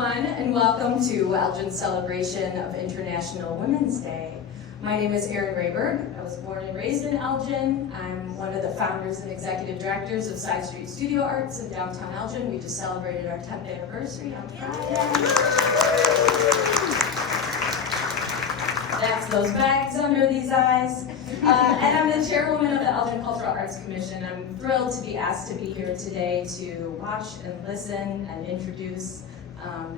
everyone, and welcome to Elgin's celebration of International Women's Day. My name is Erin Rehberg. I was born and raised in Elgin. I'm one of the founders and executive directors of Side Street Studio Arts in downtown Elgin. We just celebrated our 10th anniversary on Friday. That's those bags under these eyes. And I'm the chairwoman of the Elgin Cultural Arts Commission. I'm thrilled to be asked to be here today to watch and listen and introduce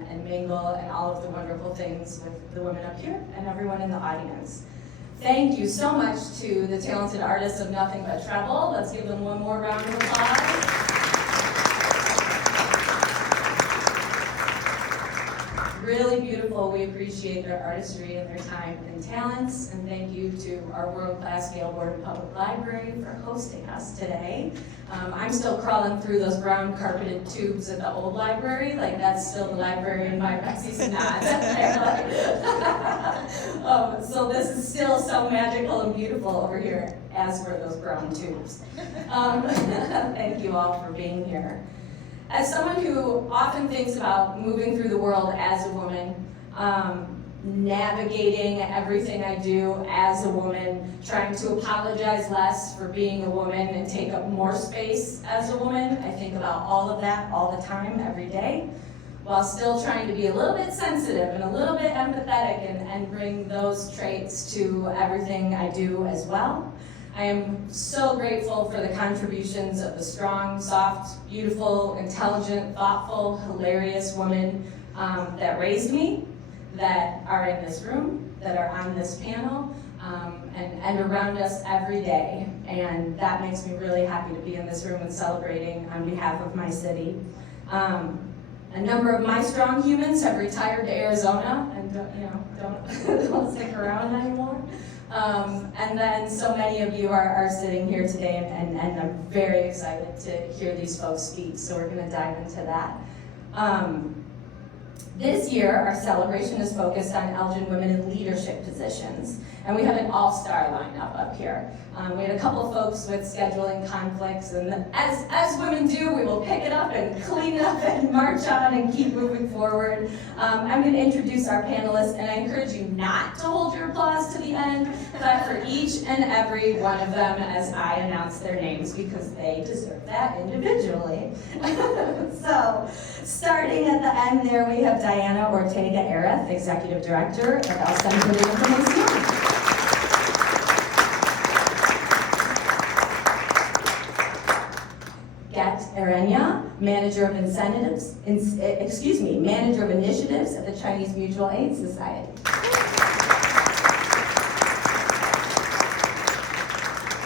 and mingle and all of the wonderful things with the women up here and everyone in the audience. Thank you so much to the talented artists of Nothing But Treble. Let's give them one more round of applause. Really beautiful. We appreciate their artistry and their time and talents. And thank you to our world-class Gale Borden Public Library for hosting us today. I'm still crawling through those brown carpeted tubes at the old library. Like that's still the library in my Bexy's not. So this is still so magical and beautiful over here, as were those brown tubes. Thank you all for being here. As someone who often thinks about moving through the world as a woman, navigating everything I do as a woman, trying to apologize less for being a woman and take up more space as a woman, I think about all of that all the time, every day, while still trying to be a little bit sensitive and a little bit empathetic and bring those traits to everything I do as well. I am so grateful for the contributions of the strong, soft, beautiful, intelligent, thoughtful, hilarious women that raised me, that are in this room, that are on this panel, and around us every day. And that makes me really happy to be in this room and celebrating on behalf of my city. A number of my strong humans have retired to Arizona and don't stick around anymore. And then so many of you are sitting here today, and I'm very excited to hear these folks speak, so we're going to dive into that. This year, our celebration is focused on Elgin women in leadership positions, and we have an all-star lineup up here. We had a couple of folks with scheduling conflicts, and as women do, we will pick it up and clean it up and march on and keep moving forward. I'm going to introduce our panelists, and I encourage you not to hold your applause to the end, but for each and every one of them as I announce their names, because they deserve that individually. So, starting at the end there, we have Dianha Ortega-Ehreth, Executive Director of El Centro de Informacíon. Herena, Manager of Manager of Initiatives at the Chinese Mutual Aid Society.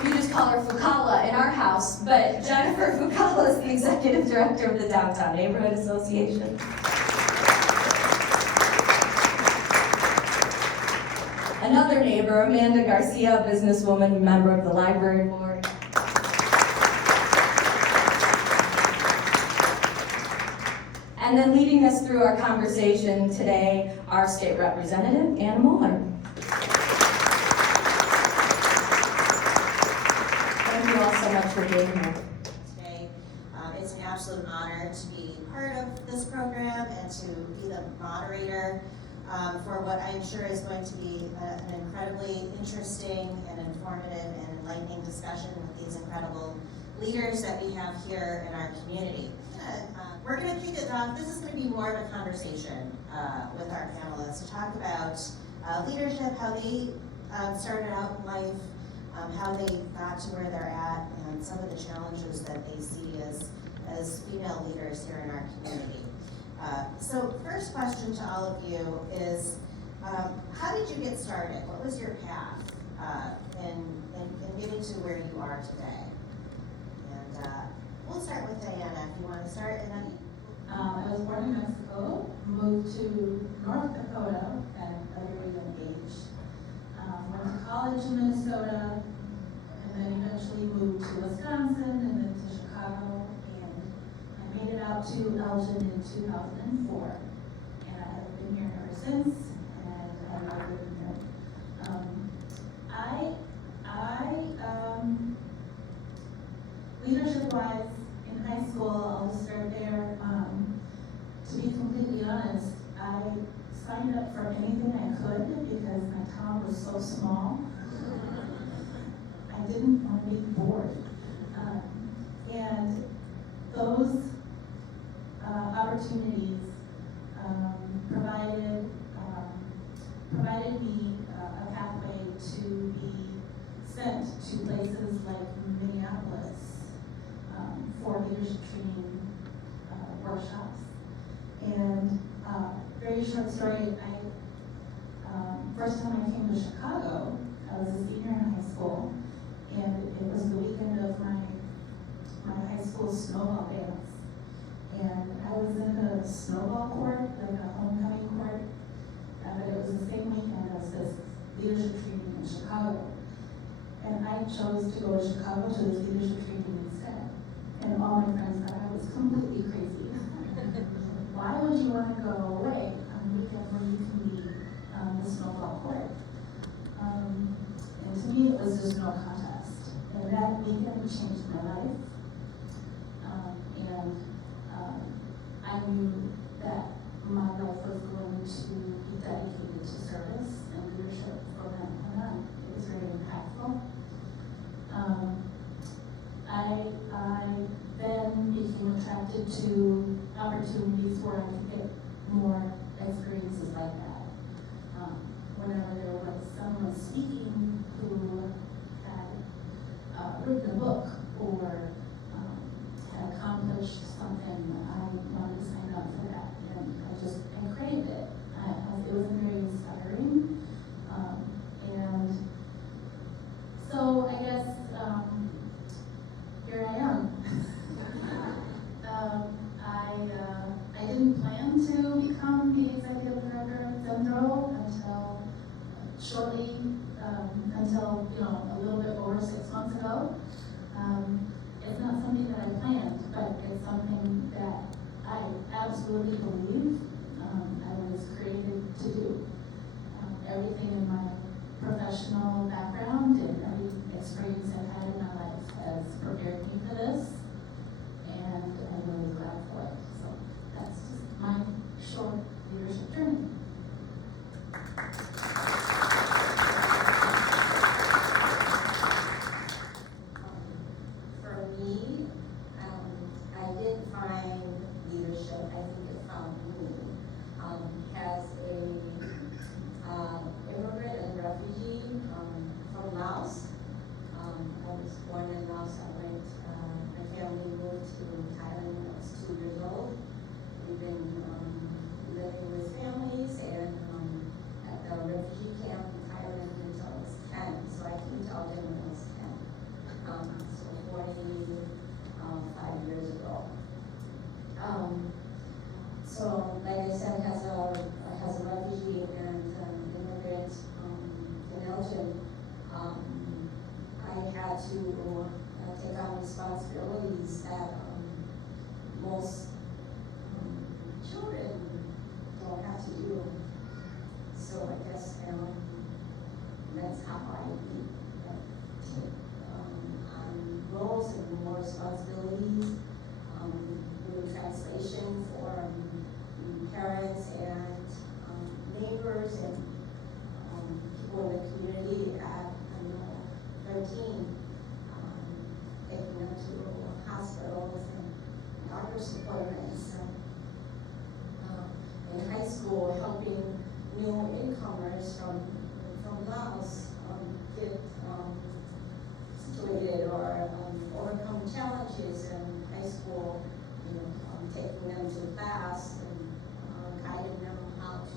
We just call her Fukala in our house, but Jennifer Fukala is the Executive Director of the Downtown Neighborhood Association. Another neighbor, Amanda Garcia, businesswoman, member of the library board. And then leading us through our conversation today, our state representative, Ann Moeller. Thank you all so much for being here today. It's an absolute honor to be part of this program and to be the moderator for what I'm sure is going to be an incredibly interesting and informative and enlightening discussion with these incredible leaders that we have here in our community. We're going to kick it off. This is going to be more of a conversation with our panelists to talk about leadership, how they started out in life, how they got to where they're at, and some of the challenges that they see as female leaders here in our community. So first question to all of you is, how did you get started? What was your path in getting to where you are today? And we'll start with Dianha, if you want to start, and then I was born in Mexico, moved to North Dakota at a very young age. Went to college in Minnesota, and then eventually moved to Wisconsin, and then to Chicago, and I made it out to Elgin in 2004. And I have been here ever since, and I love living here. Leadership-wise, in high school, I'll just start there. To be completely honest, signed up for anything I could because my town was so small. I didn't want to be bored. And those opportunities provided me a pathway to be sent to places like Minneapolis for leadership training workshops. And very short story, first time I came to Chicago, I was a senior in high school, and it was the weekend of my high school snowball dance. And I was in a snowball court, like a homecoming court, but it was the same weekend as this leadership training in Chicago. And I chose to go to Chicago to this leadership training instead. And all my friends thought I was completely crazy. Why would you want to go away on a weekend where you can be the snowball court? And to me, it was just no contest. And that weekend changed my life. I knew that my life was going to be dedicated to service and leadership from that point on. It was very impactful. I then became attracted to opportunities where I could get more experiences like that. Whenever there was someone speaking who had written a book or had accomplished something, I wanted to sign up for that, and I craved it. It was very inspiring, and so I guess here I am. I didn't plan to become the executive director of Centro until a little bit over 6 months ago. It's not something that I planned, but it's something that I absolutely believe I was created to do. Everything in my professional background and every experience I've had in my life has prepared me for this, and I'm really glad for it. So that's just my short leadership journey. For me, I did find leadership. I think it found me. As a immigrant and refugee from Laos, I was born in Laos. My family moved to Thailand when I was 2 years old. We've been living with families and at the refugee camp in Thailand until I was 10. So I came to Elgin when I was 10. So 45 years ago. So like I said, as a refugee and immigrant in Elgin, I had to take on responsibilities that most children don't have to do. So I guess that's how I take on roles and more responsibilities, doing translation for parents and neighbors and people in the community at 13, taking them to hospitals and doctor's appointments. In high school, helping new incomers from Laos get situated or overcome challenges in high school, taking them to class and guiding them how to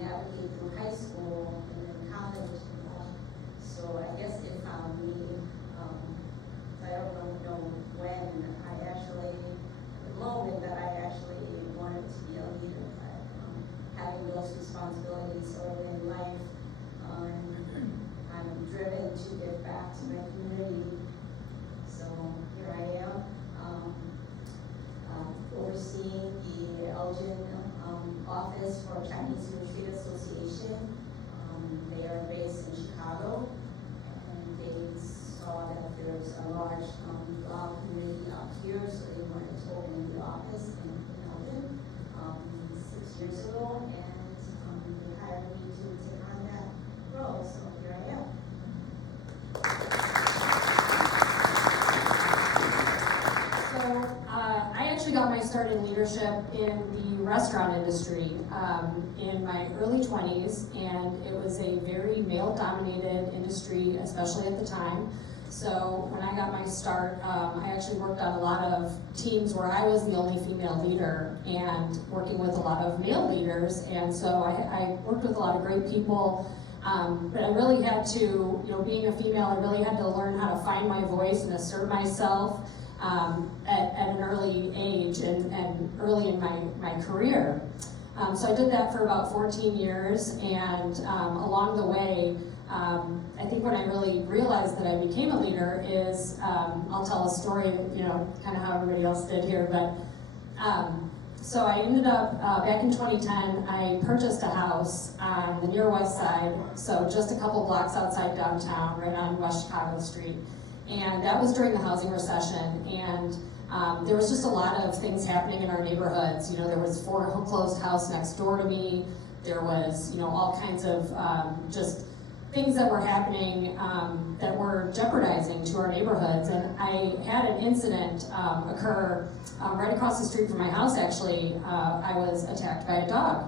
navigate through high school and then college. So I guess it found me. I don't know when I actually, the moment that I actually wanted to be a leader, but having those responsibilities early in life, I'm driven to give back to my community. So here I am, overseeing the Elgin office for Chinese Retreat Association. They are based in Chicago, and they saw that there's a large Lao community up here, so they wanted to open the office in Elgin 6 years ago. started leadership in the restaurant industry in my early 20s, and it was a very male-dominated industry, especially at the time. So when I got my start, I actually worked on a lot of teams where I was the only female leader and working with a lot of male leaders. And so I worked with a lot of great people, but I really had to, being a female, I really had to learn how to find my voice and assert myself at an early age and early in my career. So I did that for about 14 years, and along the way, I think when I really realized that I became a leader is, I'll tell a story, kind of how everybody else did here, but so I ended up, back in 2010, I purchased a house on the near west side, so just a couple blocks outside downtown, right on West Chicago Street. And that was during the housing recession, and there was just a lot of things happening in our neighborhoods. There was foreclosed house next door to me. There was, all kinds of just things that were happening that were jeopardizing to our neighborhoods. And I had an incident occur right across the street from my house, actually. I was attacked by a dog.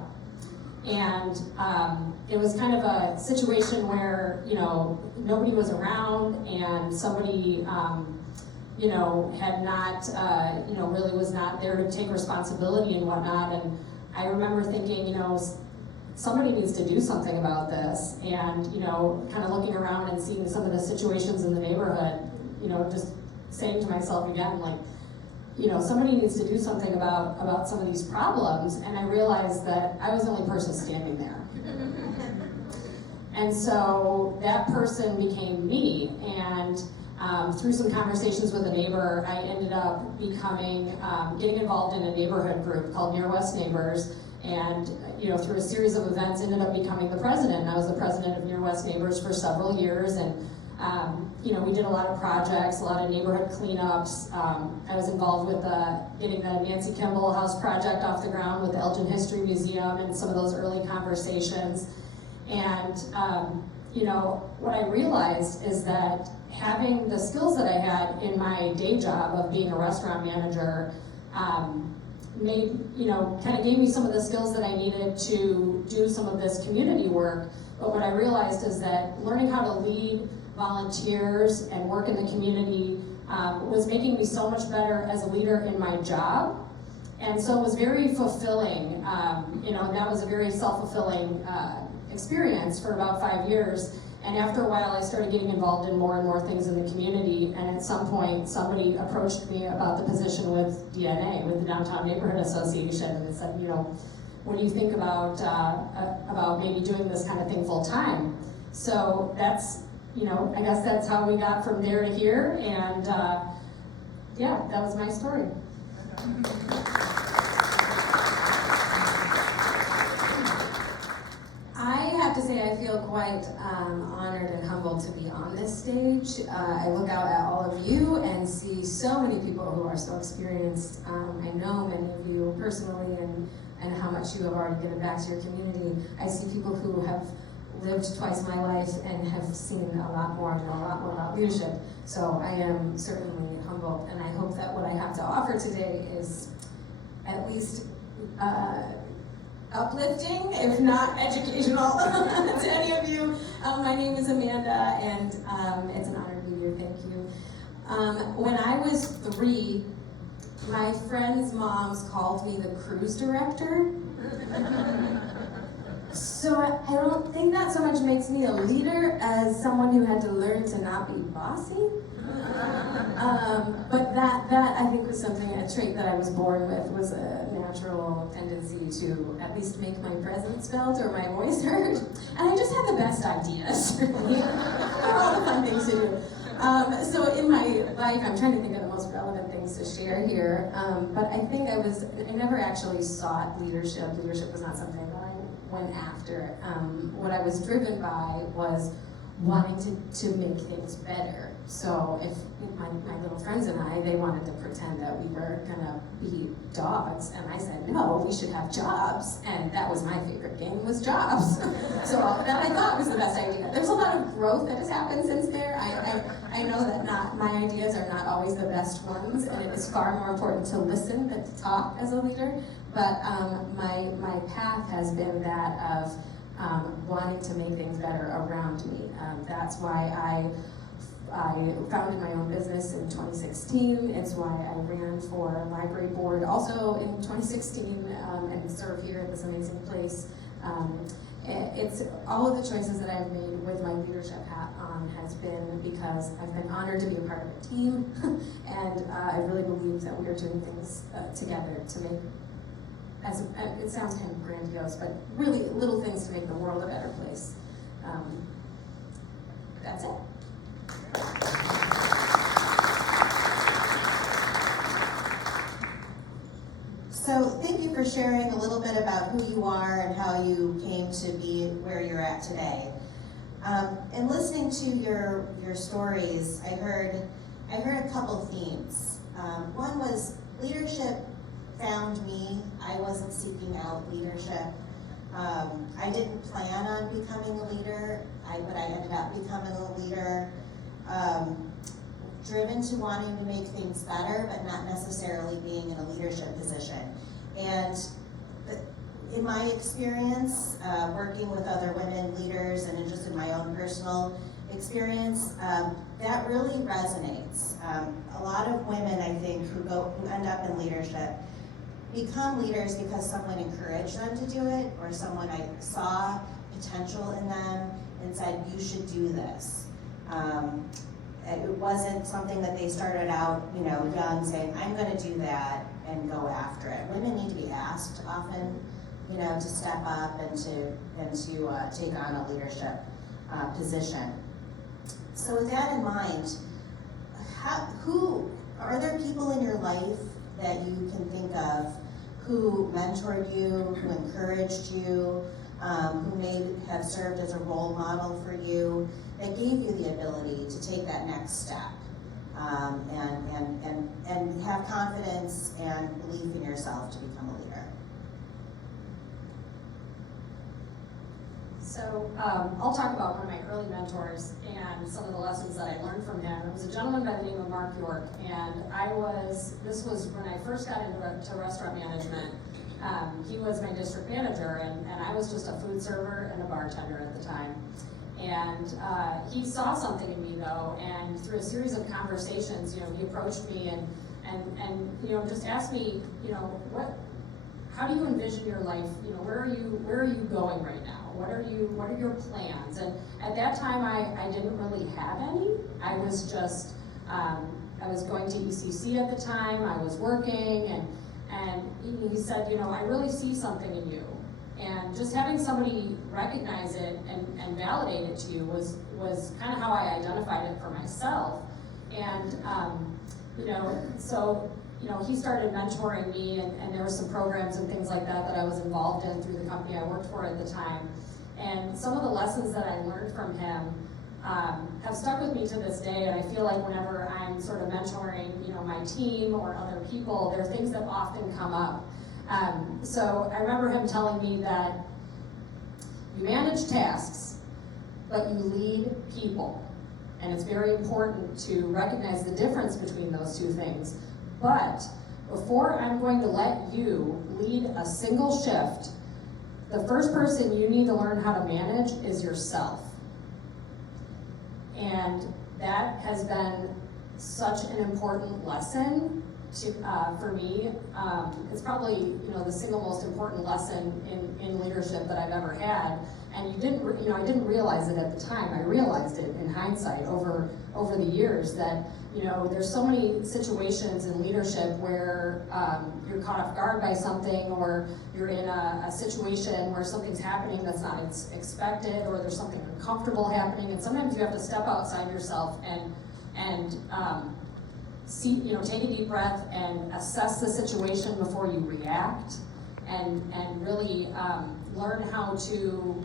And it was kind of a situation where, nobody was around, and somebody, had not, really was not there to take responsibility and whatnot. And I remember thinking, somebody needs to do something about this. And, kind of looking around and seeing some of the situations in the neighborhood, just saying to myself again, like, somebody needs to do something about some of these problems. And I realized that I was the only person standing there. And so that person became me. And through some conversations with a neighbor, I ended up getting involved in a neighborhood group called Near West Neighbors. And through a series of events, ended up becoming the president. And I was the president of Near West Neighbors for several years. And we did a lot of projects, a lot of neighborhood cleanups. I was involved with getting the Nancy Kimball House project off the ground with the Elgin History Museum and some of those early conversations. And what I realized is that having the skills that I had in my day job of being a restaurant manager kind of gave me some of the skills that I needed to do some of this community work. But what I realized is that learning how to lead volunteers and work in the community was making me so much better as a leader in my job. And so it was very fulfilling, and that was a very self-fulfilling experience for about 5 years. And after a while, I started getting involved in more and more things in the community. And at some point, somebody approached me about the position with DNA, with the Downtown Neighborhood Association, and said, what do you think about maybe doing this kind of thing full time? So that's, I guess that's how we got from there to here. And yeah, that was my story. I have to say I feel quite honored and humbled to be on this stage. I look out at all of you and see so many people who are so experienced. I know many of you personally and how much you have already given back to your community. I see people who have lived twice my life and have seen a lot more and know a lot more about leadership. So I am certainly humbled, and I hope that what I have to offer today is at least uplifting, if not educational, to any of you. My name is Amanda, and it's an honor to be here. Thank you. When I was 3, my friends' moms called me the cruise director. So I don't think that so much makes me a leader as someone who had to learn to not be bossy. But that I think was something, a trait that I was born with, was a natural tendency to at least make my presence felt or my voice heard. And I just had the best ideas, really. They're all the fun things to do. So in my life, I'm trying to think of the most relevant things to share here. But I think I never actually sought leadership. Leadership was not something that I went after. What I was driven by was wanting to make things better. So if my little friends and I, they wanted to pretend that we were gonna be dogs, and I said, no, we should have jobs, and that was my favorite game, was jobs. So that I thought was the best idea. There's a lot of growth that has happened since there. I know that my ideas are not always the best ones, and it is far more important to listen than to talk as a leader, but my path has been that of wanting to make things better around me. That's why I founded my own business in 2016. It's why I ran for library board also in 2016 and serve here at this amazing place. It's all of the choices that I've made with my leadership hat on has been because I've been honored to be a part of a team, and I really believe that we are doing things together to make, it sounds kind of grandiose, but really little things to make the world a better place. That's it. So thank you for sharing a little bit about who you are and how you came to be where you're at today. And listening to your stories, I heard a couple themes. One was leadership found me. I wasn't seeking out leadership. I didn't plan on becoming a leader, but I ended up becoming a leader. Driven to wanting to make things better, but not necessarily being in a leadership position. And in my experience, working with other women leaders and just in my own personal experience, that really resonates. A lot of women, I think, who end up in leadership become leaders because someone encouraged them to do it, or someone saw potential in them and said, you should do this. It wasn't something that they started out, young, saying, I'm going to do that and go after it. Women need to be asked often, to step up and to take on a leadership position. So with that in mind, are there people in your life that you can think of who mentored you, who encouraged you, who may have served as a role model for you, that gave you the ability to take that next step and have confidence and belief in yourself to become a leader? So I'll talk about one of my early mentors and some of the lessons that I learned from him. It was a gentleman by the name of Mark York, and this was when I first got into restaurant management. He was my district manager, and I was just a food server and a bartender at the time. And he saw something in me though, and through a series of conversations, he approached me and just asked me, how do you envision your life? Where are you going right now? What are your plans? And at that time, I didn't really have any. I was just, I was going to ECC at the time. I was working, and he said, I really see something in you. And just having somebody recognize it and validate it to you was kind of how I identified it for myself. And he started mentoring me, and there were some programs and things like that I was involved in through the company I worked for at the time. And some of the lessons that I learned from him have stuck with me to this day, and I feel like whenever I'm sort of mentoring, my team or other people, there are things that often come up. So I remember him telling me that you manage tasks, but you lead people. And it's very important to recognize the difference between those two things. But before I'm going to let you lead a single shift, the first person you need to learn how to manage is yourself. And that has been such an important lesson for me. It's probably the single most important lesson in leadership that I've ever had. And I didn't realize it at the time. I realized it in hindsight over the years that there's so many situations in leadership where you're caught off guard by something, or you're in a situation where something's happening that's not expected, or there's something uncomfortable happening, and sometimes you have to step outside yourself and take a deep breath and assess the situation before you react, and really learn how to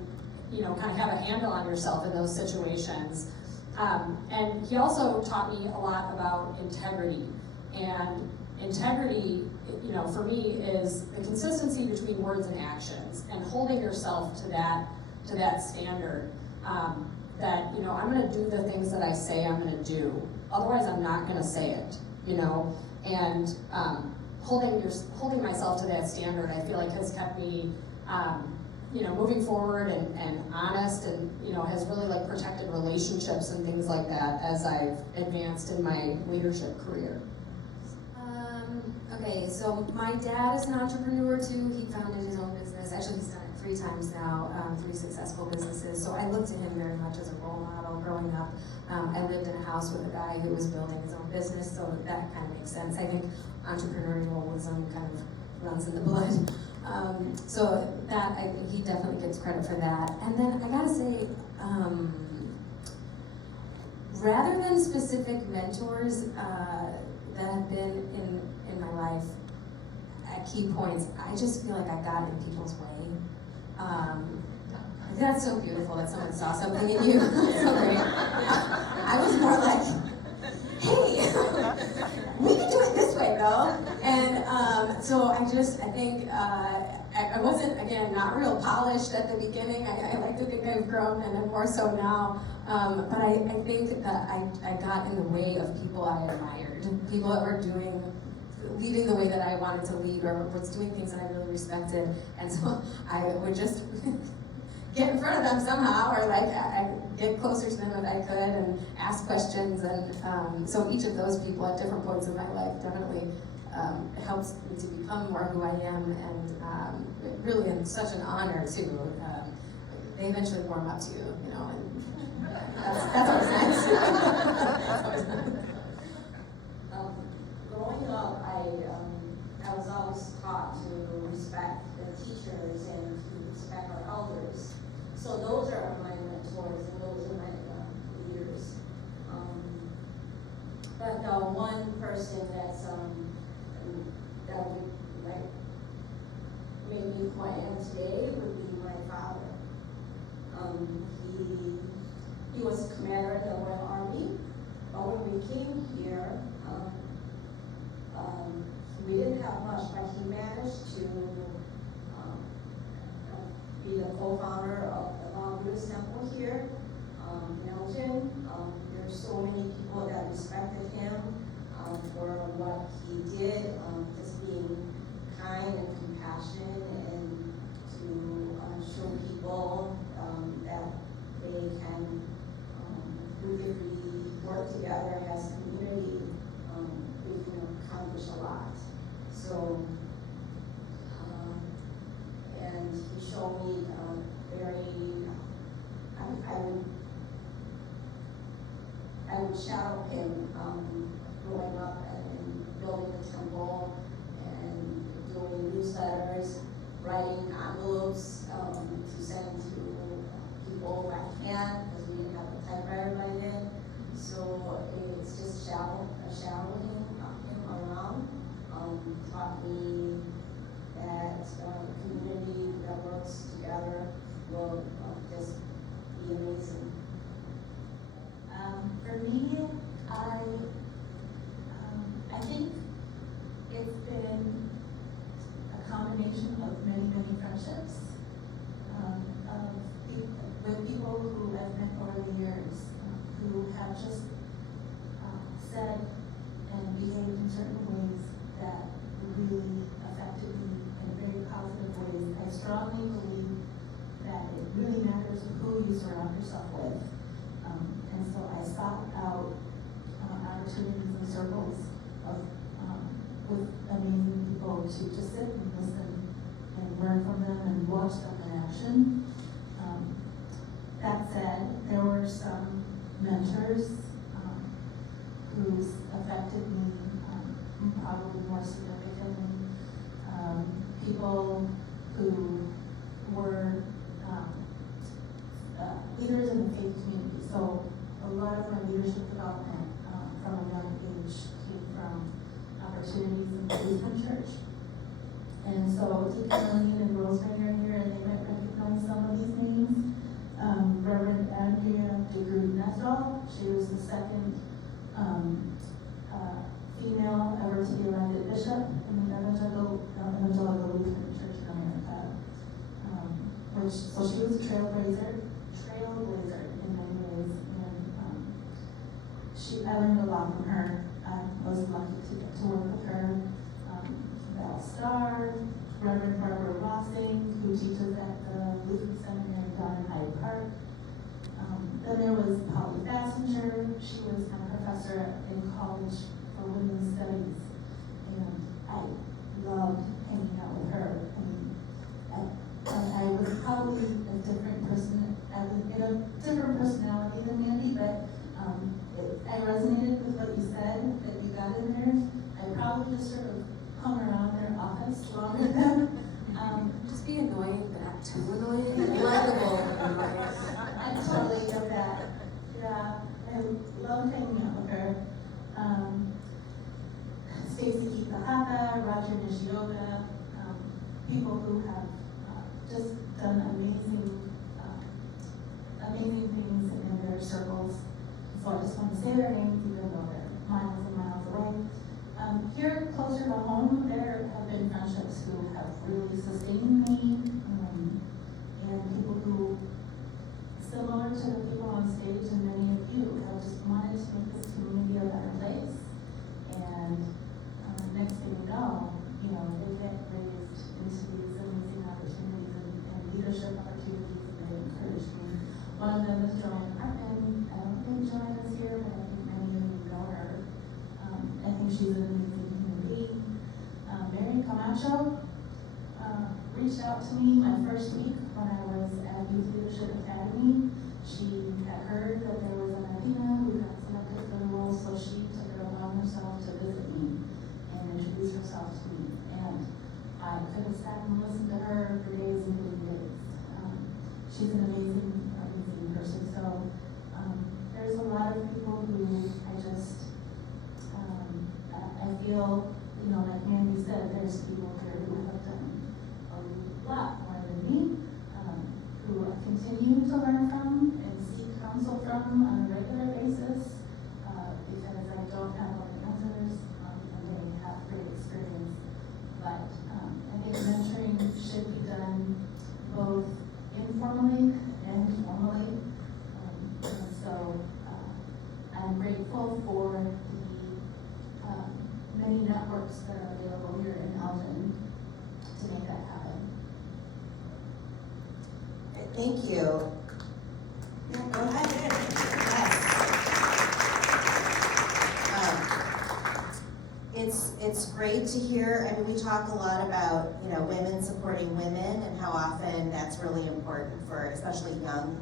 kind of have a handle on yourself in those situations. And he also taught me a lot about integrity. And integrity, you know, for me is the consistency between words and actions, and holding yourself to that standard. That, you know, I'm gonna do the things that I say I'm gonna do. Otherwise, I'm not gonna say it, you know? And holding myself to that standard, I feel like has kept me, you know, moving forward and honest, and, you know, has really like protected relationships and things like that as I've advanced in my leadership career. Okay, so my dad is an entrepreneur too. He founded his own business. Actually, he's done it 3 times now, 3 successful businesses. So I looked to him very much as a role model growing up. I lived in a house with a guy who was building his own business, so that kind of makes sense. I think entrepreneurialism kind of runs in the blood. So that, I think he definitely gets credit for that. And then I gotta say, rather than specific mentors that have been in my life at key points, I just feel like I got in people's way. That's so beautiful that someone saw something in you. That's so great. I was more like, hey, we can do it this way though. And so I think I wasn't, again, not real polished at the beginning. I like to think I've grown, and I'm more so now. But I think that I got in the way of people I admired, people that were leading the way that I wanted to lead, or was doing things that I really respected. And so I would just get in front of them somehow, or like I get closer to them if I could and ask questions. And so each of those people at different points in my life definitely helps me to become more who I am, and really it's such an honor too. They eventually warm up to you, you know, and that's always nice. That's always nice. Growing up, I was always taught to respect the teachers and to respect our elders. So those are my mentors, and those are my leaders. But the one person that's that would like made me who I am today would be my father. He was a commander in the Royal Army, but when we came here, we didn't have much, but he managed to be the co-founder of the Buddhist temple here in Elgin. There's so many people that respected him for what he did, just being kind and compassionate, and to show people that they can, if we work together as a community, we can accomplish a lot. So, and he showed me I would shadow him growing up and building the temple and doing newsletters, writing envelopes to send to people by hand, because we didn't have a typewriter by then. So it's just shadowing him around. Taught me that a community that works together will just be amazing. For me, I think it's been a combination of many friendships with people who I've met over the years, who have just said and behaved in certain ways that really affected me in very positive ways. I strongly believe that it really matters who you surround yourself with. And so I sought out opportunities and circles of with amazing people to just sit and listen and learn from them and watch them in action. That said, there were some mentors who's affected me probably more significantly. People who were leaders in the faith community. So a lot of my leadership development from a young age came from opportunities in the Lutheran church. And so Deacon Lillian and Rosemary are here, and they might recognize some of these names. Reverend Andrea DeGroot Nesdal, she college, so she was a trailblazer in many ways, and I learned a lot from her. I was lucky to get to work with her. Val Starr, Reverend Barbara Rossing, who teaches at the Lutheran Seminary down in Hyde Park. Then there was Polly Bassinger. She was my professor in college for women's studies, and I loved hanging out with her. I was probably a different person, in a different personality than Mandy, but I resonated with what you said, that you got in there. I probably just sort of hung around their office longer than Just be annoying, but not too annoying. Lovable annoying. I totally get that. Yeah, I loved hanging out with her. Stacy Kikahaka, Roger Nishioka, people who have just done amazing things in their circles. So I just want to say their names, even though they're miles and miles away. Here, closer to home, there have been friendships who have really sustained me, and people who, similar to the people on stage and many of you, have just wanted to make this community a better place. And next thing you know, they get raised into these amazing opportunities and leadership opportunities, and they encourage me. One of them is Joanne Hartman. I don't think Joanne is here, but I think many of you know her. I think she's an amazing human being. Mary Camacho reached out to me my first week when I was at Youth Leadership Academy. She had heard that there was a Latina who got selected for the role, so she took it upon herself to visit me and introduce herself to me. And I could have sat and listened to her for days and days. She's an amazing person. So there's a lot of people who I feel, like Mandy said, there's people here who have done a lot more than me, who I continue to learn from and seek counsel from on a regular basis, because I don't have all the answers, and they have great experience. But I think mentoring should be done both informally and formally. And so I'm grateful for the many networks that are available here in Elgin to make that happen. Thank you. Yeah, go ahead. Yes. It's great to hear. I mean, we talk a lot about, women supporting women and how often that's really important for especially young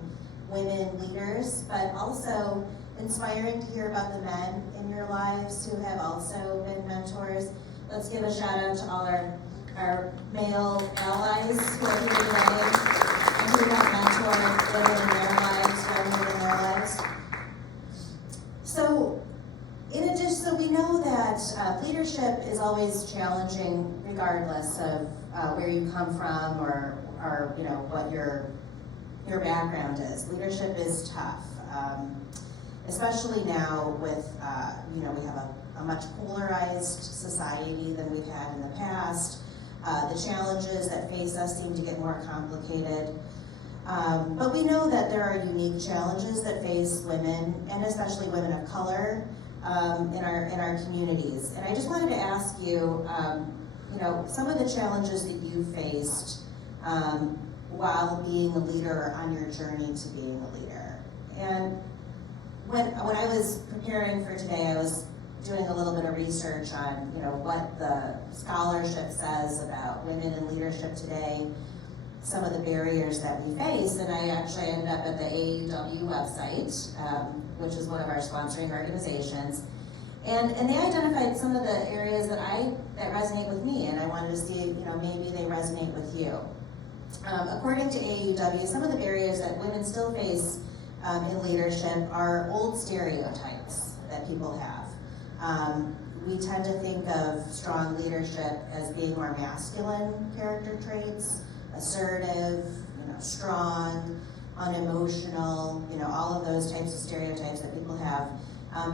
women leaders, but also inspiring to hear about the men in your lives who have also been mentors. Let's give a shout out to all our male allies who are here today and who have mentored women in their lives, young women in their lives. So, in addition, so we know that leadership is always challenging regardless of where you come from or what your background is. Leadership is tough. Especially now with, we have a much polarized society than we've had in the past. The challenges that face us seem to get more complicated. But we know that there are unique challenges that face women, and especially women of color, in our communities. And I just wanted to ask you, some of the challenges that you faced while being a leader on your journey to being a leader. And when I was preparing for today, I was doing a little bit of research on, what the scholarship says about women in leadership today, some of the barriers that we face, and I actually ended up at the AAUW website, which is one of our sponsoring organizations, and they identified some of the areas that resonate with me, and I wanted to see, maybe they resonate with you. According to AAUW, some of the barriers that women still face in leadership are old stereotypes that people have. We tend to think of strong leadership as being more masculine character traits, assertive, strong, unemotional, all of those types of stereotypes that people have,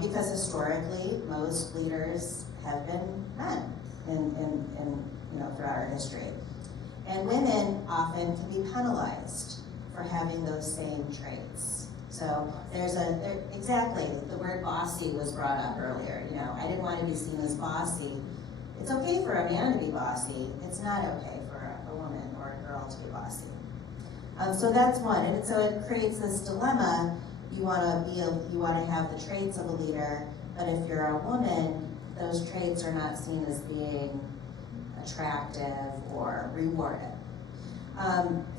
because historically most leaders have been men in throughout our history. And women often can be penalized for having those same traits. So exactly, the word bossy was brought up earlier. You know, I didn't want to be seen as bossy. It's okay for a man to be bossy. It's not okay for a woman or a girl to be bossy. So that's one, and so it creates this dilemma. You want to have the traits of a leader, but if you're a woman, those traits are not seen as being attractive or rewarded.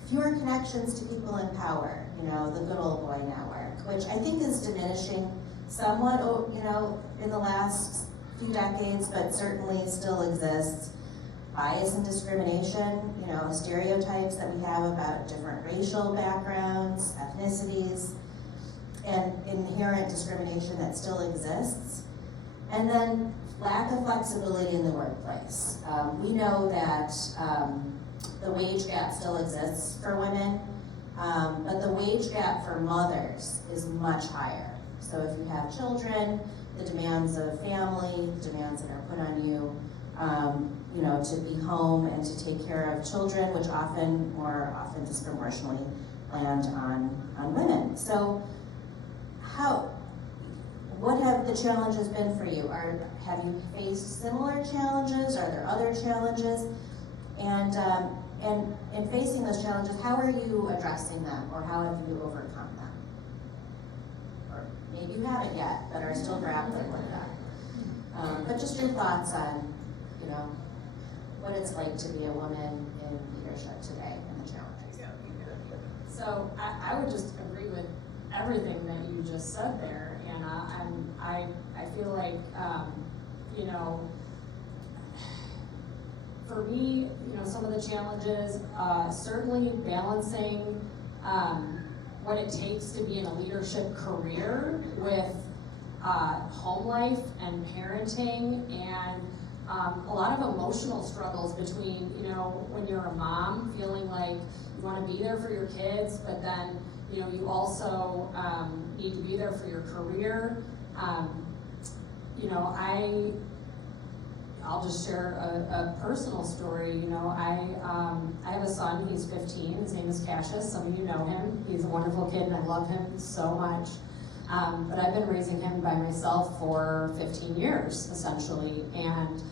Fewer connections to people in power, you know, the good old boy network, which I think is diminishing somewhat, you know, in the last few decades, but certainly still exists. Bias and discrimination, you know, stereotypes that we have about different racial backgrounds, ethnicities, and inherent discrimination that still exists. And then lack of flexibility in the workplace. We know that the wage gap still exists for women, but the wage gap for mothers is much higher. So if you have children, the demands of family, the demands that are put on you, you know, to be home and to take care of children, which more often disproportionately land on women. So what have the challenges been for you? Have you faced similar challenges? Are there other challenges? And in facing those challenges, how are you addressing them, or how have you overcome them? Or maybe you haven't yet, but are still grappling with that. But just your thoughts on, you know, what it's like to be a woman in leadership today and the challenges. So I would just agree with everything that you just said there, Anna. I feel like, you know, for me, you know, some of the challenges, certainly balancing what it takes to be in a leadership career with home life and parenting, and a lot of emotional struggles between, you know, when you're a mom, feeling like you want to be there for your kids, but then, you know, you also need to be there for your career. You know, I'll just share a personal story. You know, I have a son, he's 15, his name is Cassius, some of you know him. He's a wonderful kid and I love him so much. But I've been raising him by myself for 15 years, essentially. And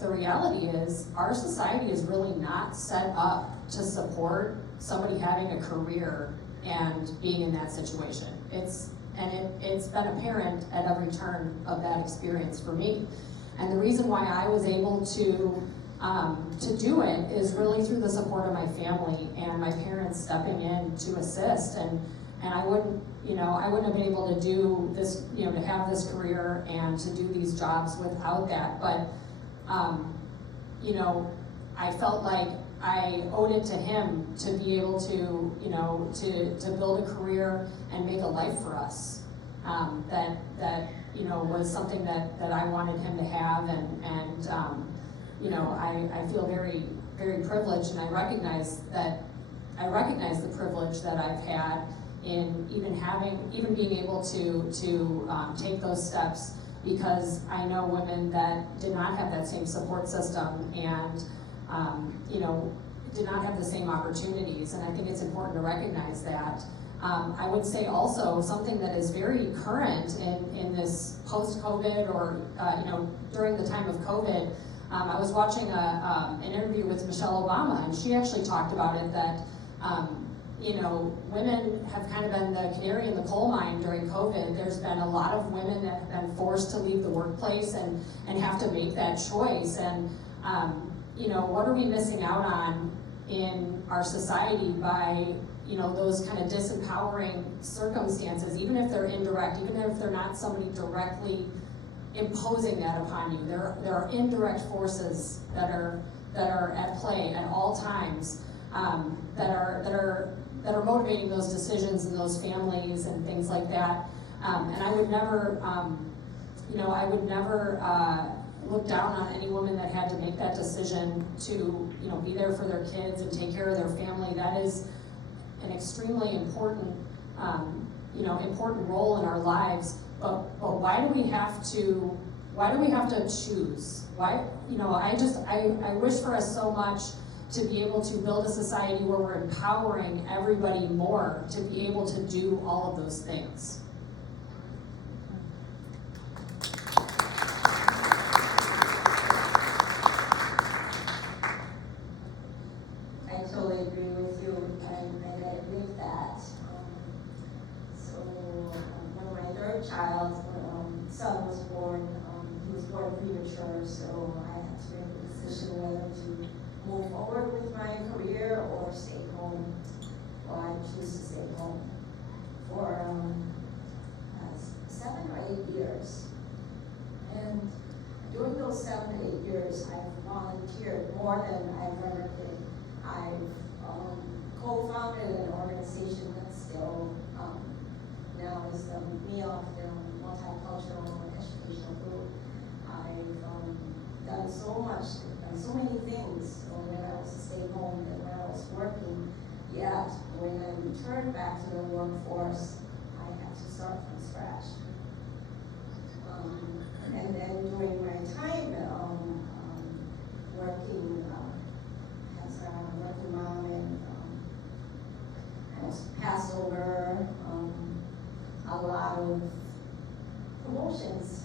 the reality is, our society is really not set up to support somebody having a career and being in that situation. It's been apparent at every turn of that experience for me. And the reason why I was able to do it is really through the support of my family and my parents stepping in to assist. And I wouldn't have been able to do this, you know, to have this career and to do these jobs without that. But, you know, I felt like I owed it to him to be able to, you know, to build a career and make a life for us. That you know, was something that I wanted him to have, and you know, I feel very, very privileged, and I recognize the privilege that I've had in even being able to take those steps, because I know women that did not have that same support system and you know, did not have the same opportunities, and I think it's important to recognize that. I would say also something that is very current in this post-COVID, or you know, during the time of COVID. I was watching an interview with Michelle Obama, and she actually talked about it, that you know, women have kind of been the canary in the coal mine during COVID. There's been a lot of women that have been forced to leave the workplace and have to make that choice. And you know, what are we missing out on in our society by, you know, those kind of disempowering circumstances, even if they're indirect, even if they're not somebody directly imposing that upon you. There are indirect forces that are at play at all times, that are motivating those decisions in those families and things like that. And I would never, you know, look down on any woman that had to make that decision to, you know, be there for their kids and take care of their family. That is an extremely important, you know, important role in our lives. But why do we have to choose? Why, you know, I wish for us so much to be able to build a society where we're empowering everybody more to be able to do all of those things. I totally agree with you, and I believe that. So when my third child, son was born, he was born premature, so I had to make a decision whether to move forward with my career or stay home. Well, I choose to stay home for 7 or 8 years. And during those 7 to 8 years, I've volunteered more than I've ever did. I've co-founded an organization that still now is the MEOF, the Multicultural Educational Group. I've done so much, done so many things when I was a stay-home and when I was working. Yet when I returned back to the workforce, I had to start from scratch. And then during my time working as a working mom and I was passed over a lot of promotions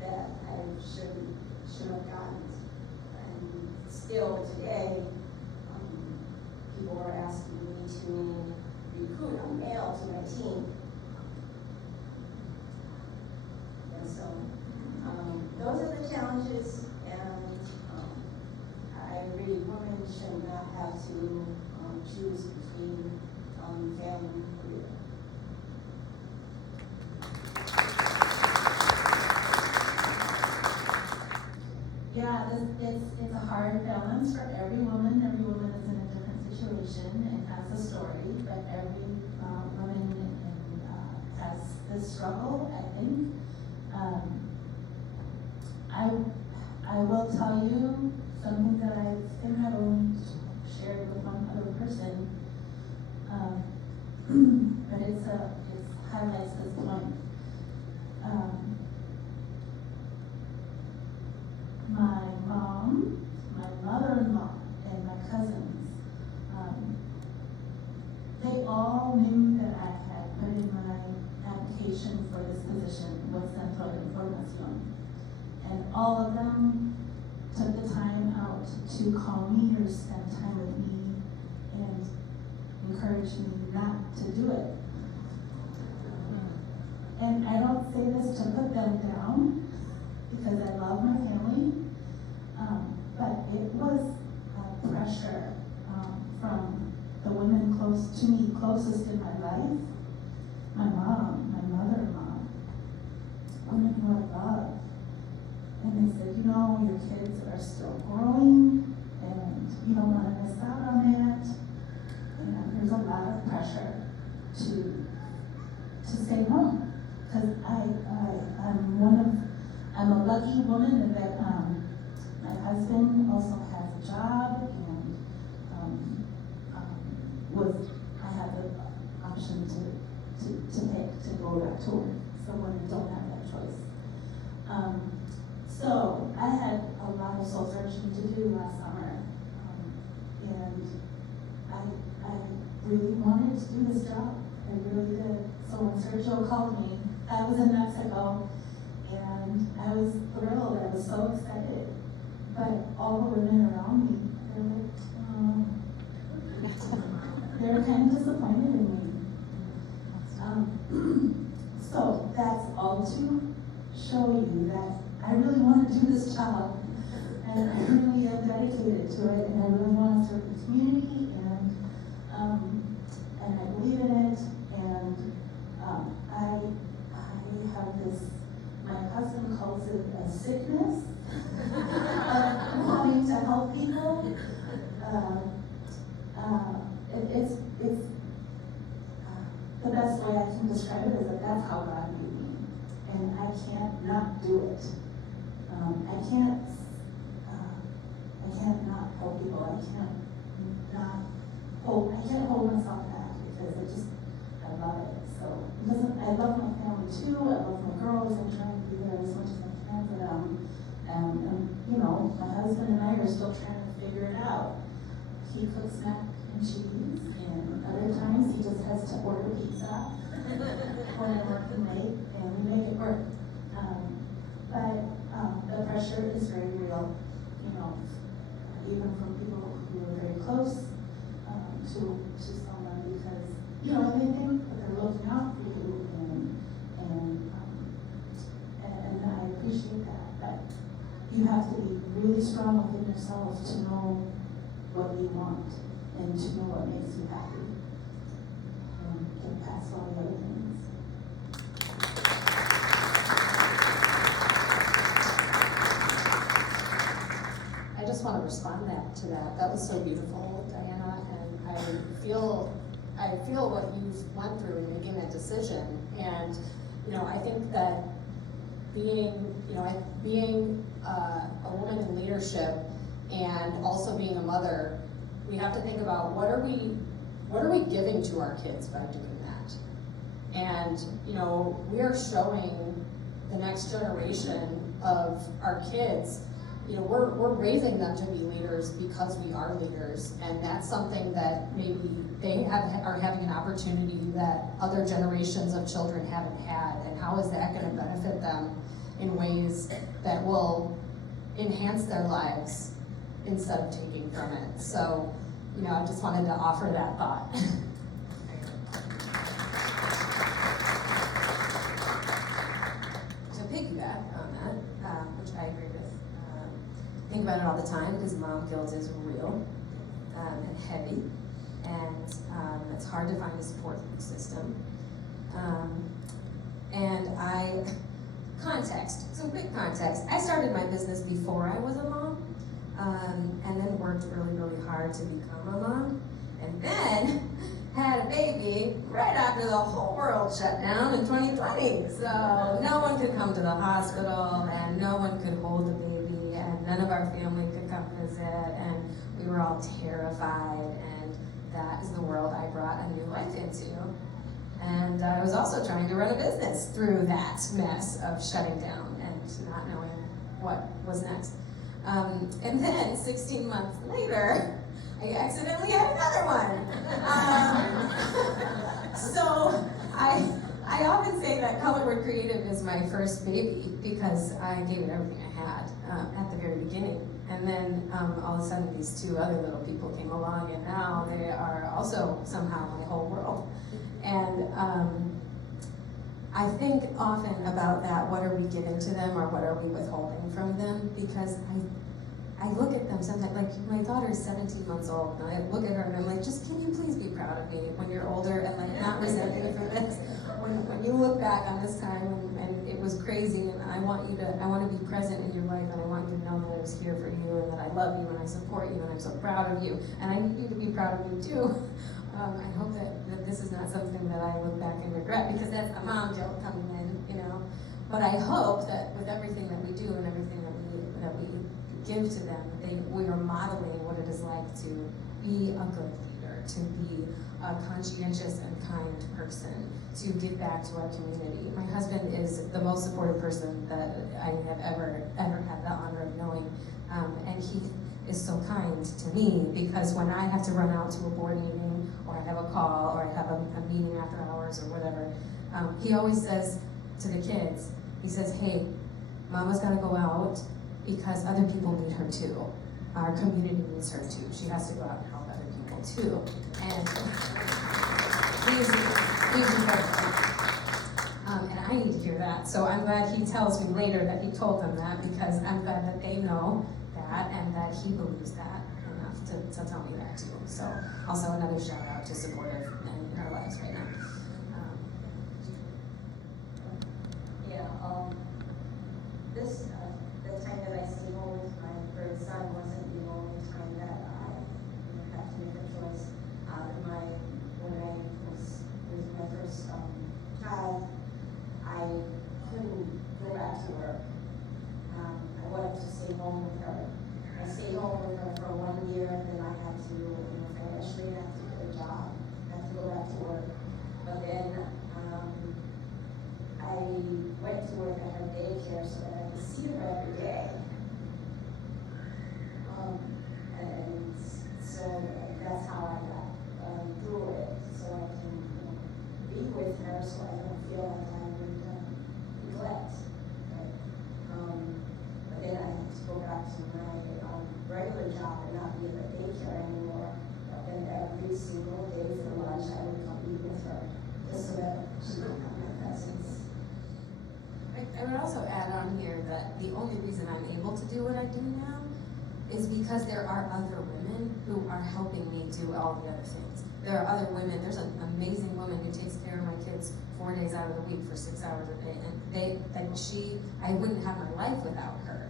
that I should have gotten. And still today, people are asking me to recruit a male to my team. And so those are the challenges, and I agree, women should not have to choose between family and career. Yeah, it's a hard balance for every woman. Every woman is in a different situation and has a story, but every woman has this struggle, I think. I will tell you something that I think I've only shared with one other person, but it highlights this point. My mom, my mother-in-law, and my cousins, they all knew that I had put in my application for this position with Centro de Información. And all of them took the time out to call me or spend time with me and encourage me not to do it. And I don't say this to put them down, because I love my family, but it was pressure from the women close to me, closest in my life, my mom, my mother-in-law, women who I love. And they said, you know, your kids are still growing, and you don't want to miss out on that. And there's a lot of pressure to stay home, because I'm a lucky woman in that my husband also has a job, and I have the option to go back to work. So women don't have that choice. So I had a lot of soul searching to do last summer, and I really wanted to do this job. I really did. So when Sergio called me, I was in Mexico, and I was thrilled. I was so excited. But all the women around me, they were like, they were kind of disappointed in me. So that's all to show you that I really want to do this job, and I really am dedicated to it, and I really want to serve the community, and I believe in it, and I have this, my husband calls it a sickness of wanting to help people. It's the best way I can describe it is that that's how God made me, and I can't not do it. I can't not help people. I can't hold myself back, because I love it. So, I love my family too. I love my girls. I'm trying to be there as much as I can for them. And you know, my husband and I are still trying to figure it out. he cooks mac and cheese, and other times he just has to order pizza when I'm working late, and we make it work. But the pressure is very real, you know, even from people who are very close to someone, because, you know, they think that they're looking out for you, and I appreciate that you have to be really strong within yourself to know what you want and to know what makes you happy, and get past all the other things. I just want to respond to that. That was so beautiful, Dianha, and I feel what you've went through in making that decision. And you know, I think that being a woman in leadership and also being a mother, we have to think about what are we giving to our kids by doing that. And you know, we are showing the next generation of our kids, you know, we're raising them to be leaders because we are leaders, and that's something that maybe they are having an opportunity that other generations of children haven't had. And how is that going to benefit them in ways that will enhance their lives instead of taking from it? So, you know, I just wanted to offer that thought. To piggyback on that, which I agree with. Think about it all the time because mom guilt is real and heavy, and it's hard to find a support system. Some quick context. I started my business before I was a mom, and then worked really, really hard to become a mom, and then had a baby right after the whole world shut down in 2020. So no one could come to the hospital, and no one could hold the baby, and none of our family could come visit, and we were all terrified, and that is the world I brought a new life into. And I was also trying to run a business through that mess of shutting down and not knowing what was next. And then 16 months later, I accidentally had another one. So I often say that ColorWord Creative is my first baby because I gave it everything I had at the very beginning. And then all of a sudden these two other little people came along, and now they are also somehow my whole world. And I think often about that, what are we giving to them or what are we withholding from them? Because I look at them sometimes, like my daughter is 17 months old, and I look at her and I'm like, just can you please be proud of me when you're older and like not resent me for this? When you look back on this time and it was crazy, and I want to be present in your life, and I want you to know that I was here for you and that I love you and I support you and I'm so proud of you, and I need you to be proud of me too. I hope that this is not something that I look back and regret, because that's the mom guilt coming in, you know. But I hope that with everything that we do and everything that we give to them, we are modeling what it is like to be a good leader, to be a conscientious and kind person, to give back to our community. My husband is the most supportive person that I have ever had the honor of knowing, and he is so kind to me, because when I have to run out to a board meeting, or I have a call, or I have a meeting after hours or whatever, he always says to the kids, he says, hey, Mama's gotta go out because other people need her too. Our community needs her too. She has to go out and help other people too. And he's incredible. And I need to hear that. So I'm glad he tells me later that he told them that, because I'm glad that they know that and that he believes that enough to tell me that too. So also another shout out to supportive men in our lives right now. The time that I stayed home with my third son wasn't the only time that I had to make a choice. When I was with my first child, I couldn't go back to work. I wanted to stay home with her. I stayed home with her for 1 year, and then I had to, financially, I had to get a job. I had to go back to work. But the only reason I'm able to do what I do now is because there are other women who are helping me do all the other things. There are other women, there's an amazing woman who takes care of my kids 4 days out of the week for 6 hours a day, and I wouldn't have my life without her.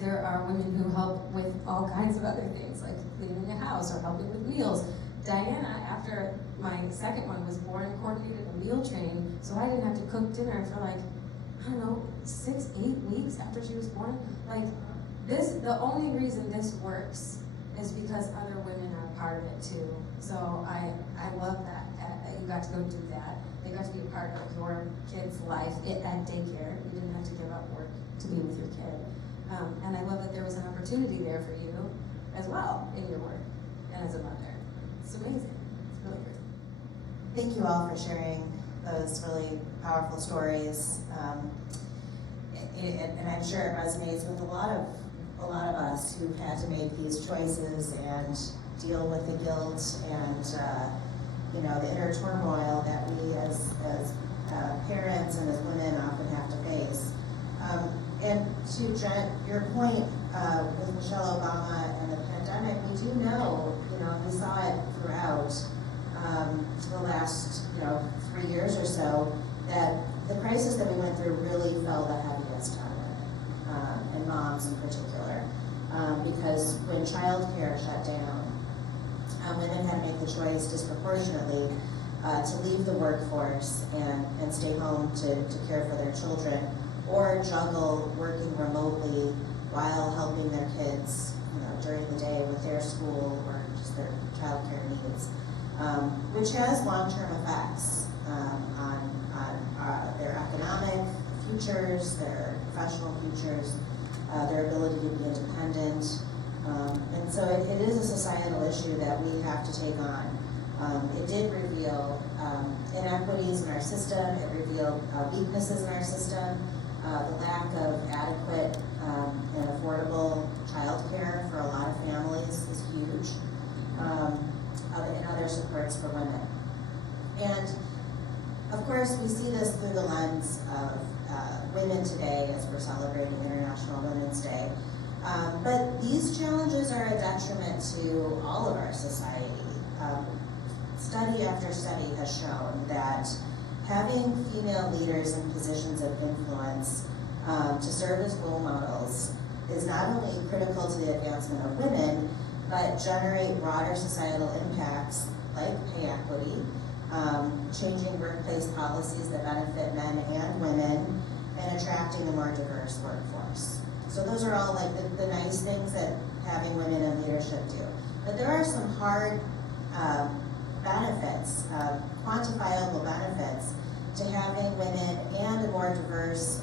There are women who help with all kinds of other things, like cleaning the house or helping with meals. Diana, after my second one was born, coordinated a meal train, so I didn't have to cook dinner for like, I don't know, 6, 8 weeks after she was born. Like, the only reason this works is because other women are a part of it too. So I love that you got to go do that. They got to be a part of your kid's life at daycare. You didn't have to give up work to be with your kid. And I love that there was an opportunity there for you as well in your work and as a mother. It's amazing. It's really great. Thank you all for sharing those really powerful stories. And I'm sure it resonates with a lot of us who've had to make these choices and deal with the guilt and the inner turmoil that we as parents and as women often have to face. And to Jen, your point with Michelle Obama and the pandemic, we do know, we saw it throughout the last 3 years or so, that the crisis that we went through really fell the heaviest on women, and moms in particular, because when childcare shut down, women had to make the choice disproportionately to leave the workforce and stay home to care for their children, or juggle working remotely while helping their kids during the day with their school or just their childcare needs, which has long-term effects on their economic futures, their professional futures, their ability to be independent. And so it is a societal issue that we have to take on. It did reveal inequities in our system. It revealed weaknesses in our system. The lack of adequate and affordable childcare for a lot of families is huge, and other supports for women. And of course, we see this through the lens of women today as we're celebrating International Women's Day. But these challenges are a detriment to all of our society. Study after study has shown that having female leaders in positions of influence to serve as role models is not only critical to the advancement of women, but generate broader societal impacts like pay equity, changing workplace policies that benefit men and women, and attracting a more diverse workforce. So those are all like the nice things that having women in leadership do. But there are some hard benefits, quantifiable benefits to having women and a more diverse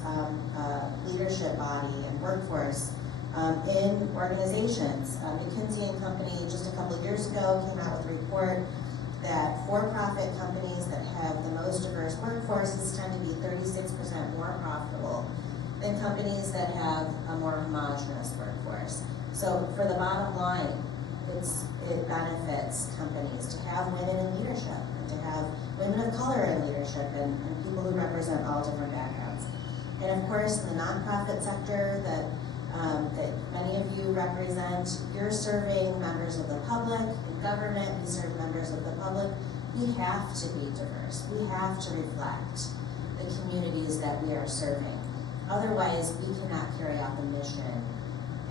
leadership body and workforce in organizations. McKinsey & Company just a couple of years ago came out with a report that for-profit companies that have the most diverse workforces tend to be 36% more profitable than companies that have a more homogenous workforce. So for the bottom line, it benefits companies to have women in leadership and to have women of color in leadership and people who represent all different backgrounds. And of course, in the nonprofit sector that many of you represent, you're serving members of the public. In government, we serve members of the public. We have to be diverse. We have to reflect the communities that we are serving. Otherwise, we cannot carry out the mission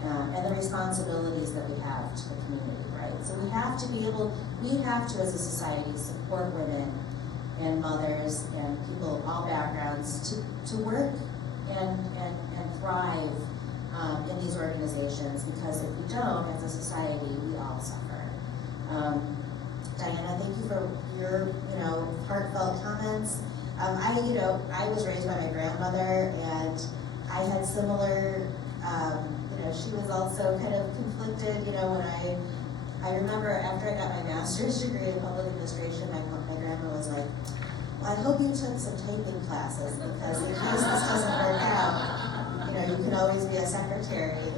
and the responsibilities that we have to the community, right? So we have to, as a society, support women and mothers and people of all backgrounds to work and thrive in these organizations, because if we don't, as a society, we all suffer. Diana, thank you for your heartfelt comments. I was raised by my grandmother, and I had similar. She was also kind of conflicted. When I remember after I got my master's degree in public administration, my grandma was like, "Well, I hope you took some typing classes, because in case this doesn't work out, you can always be a secretary."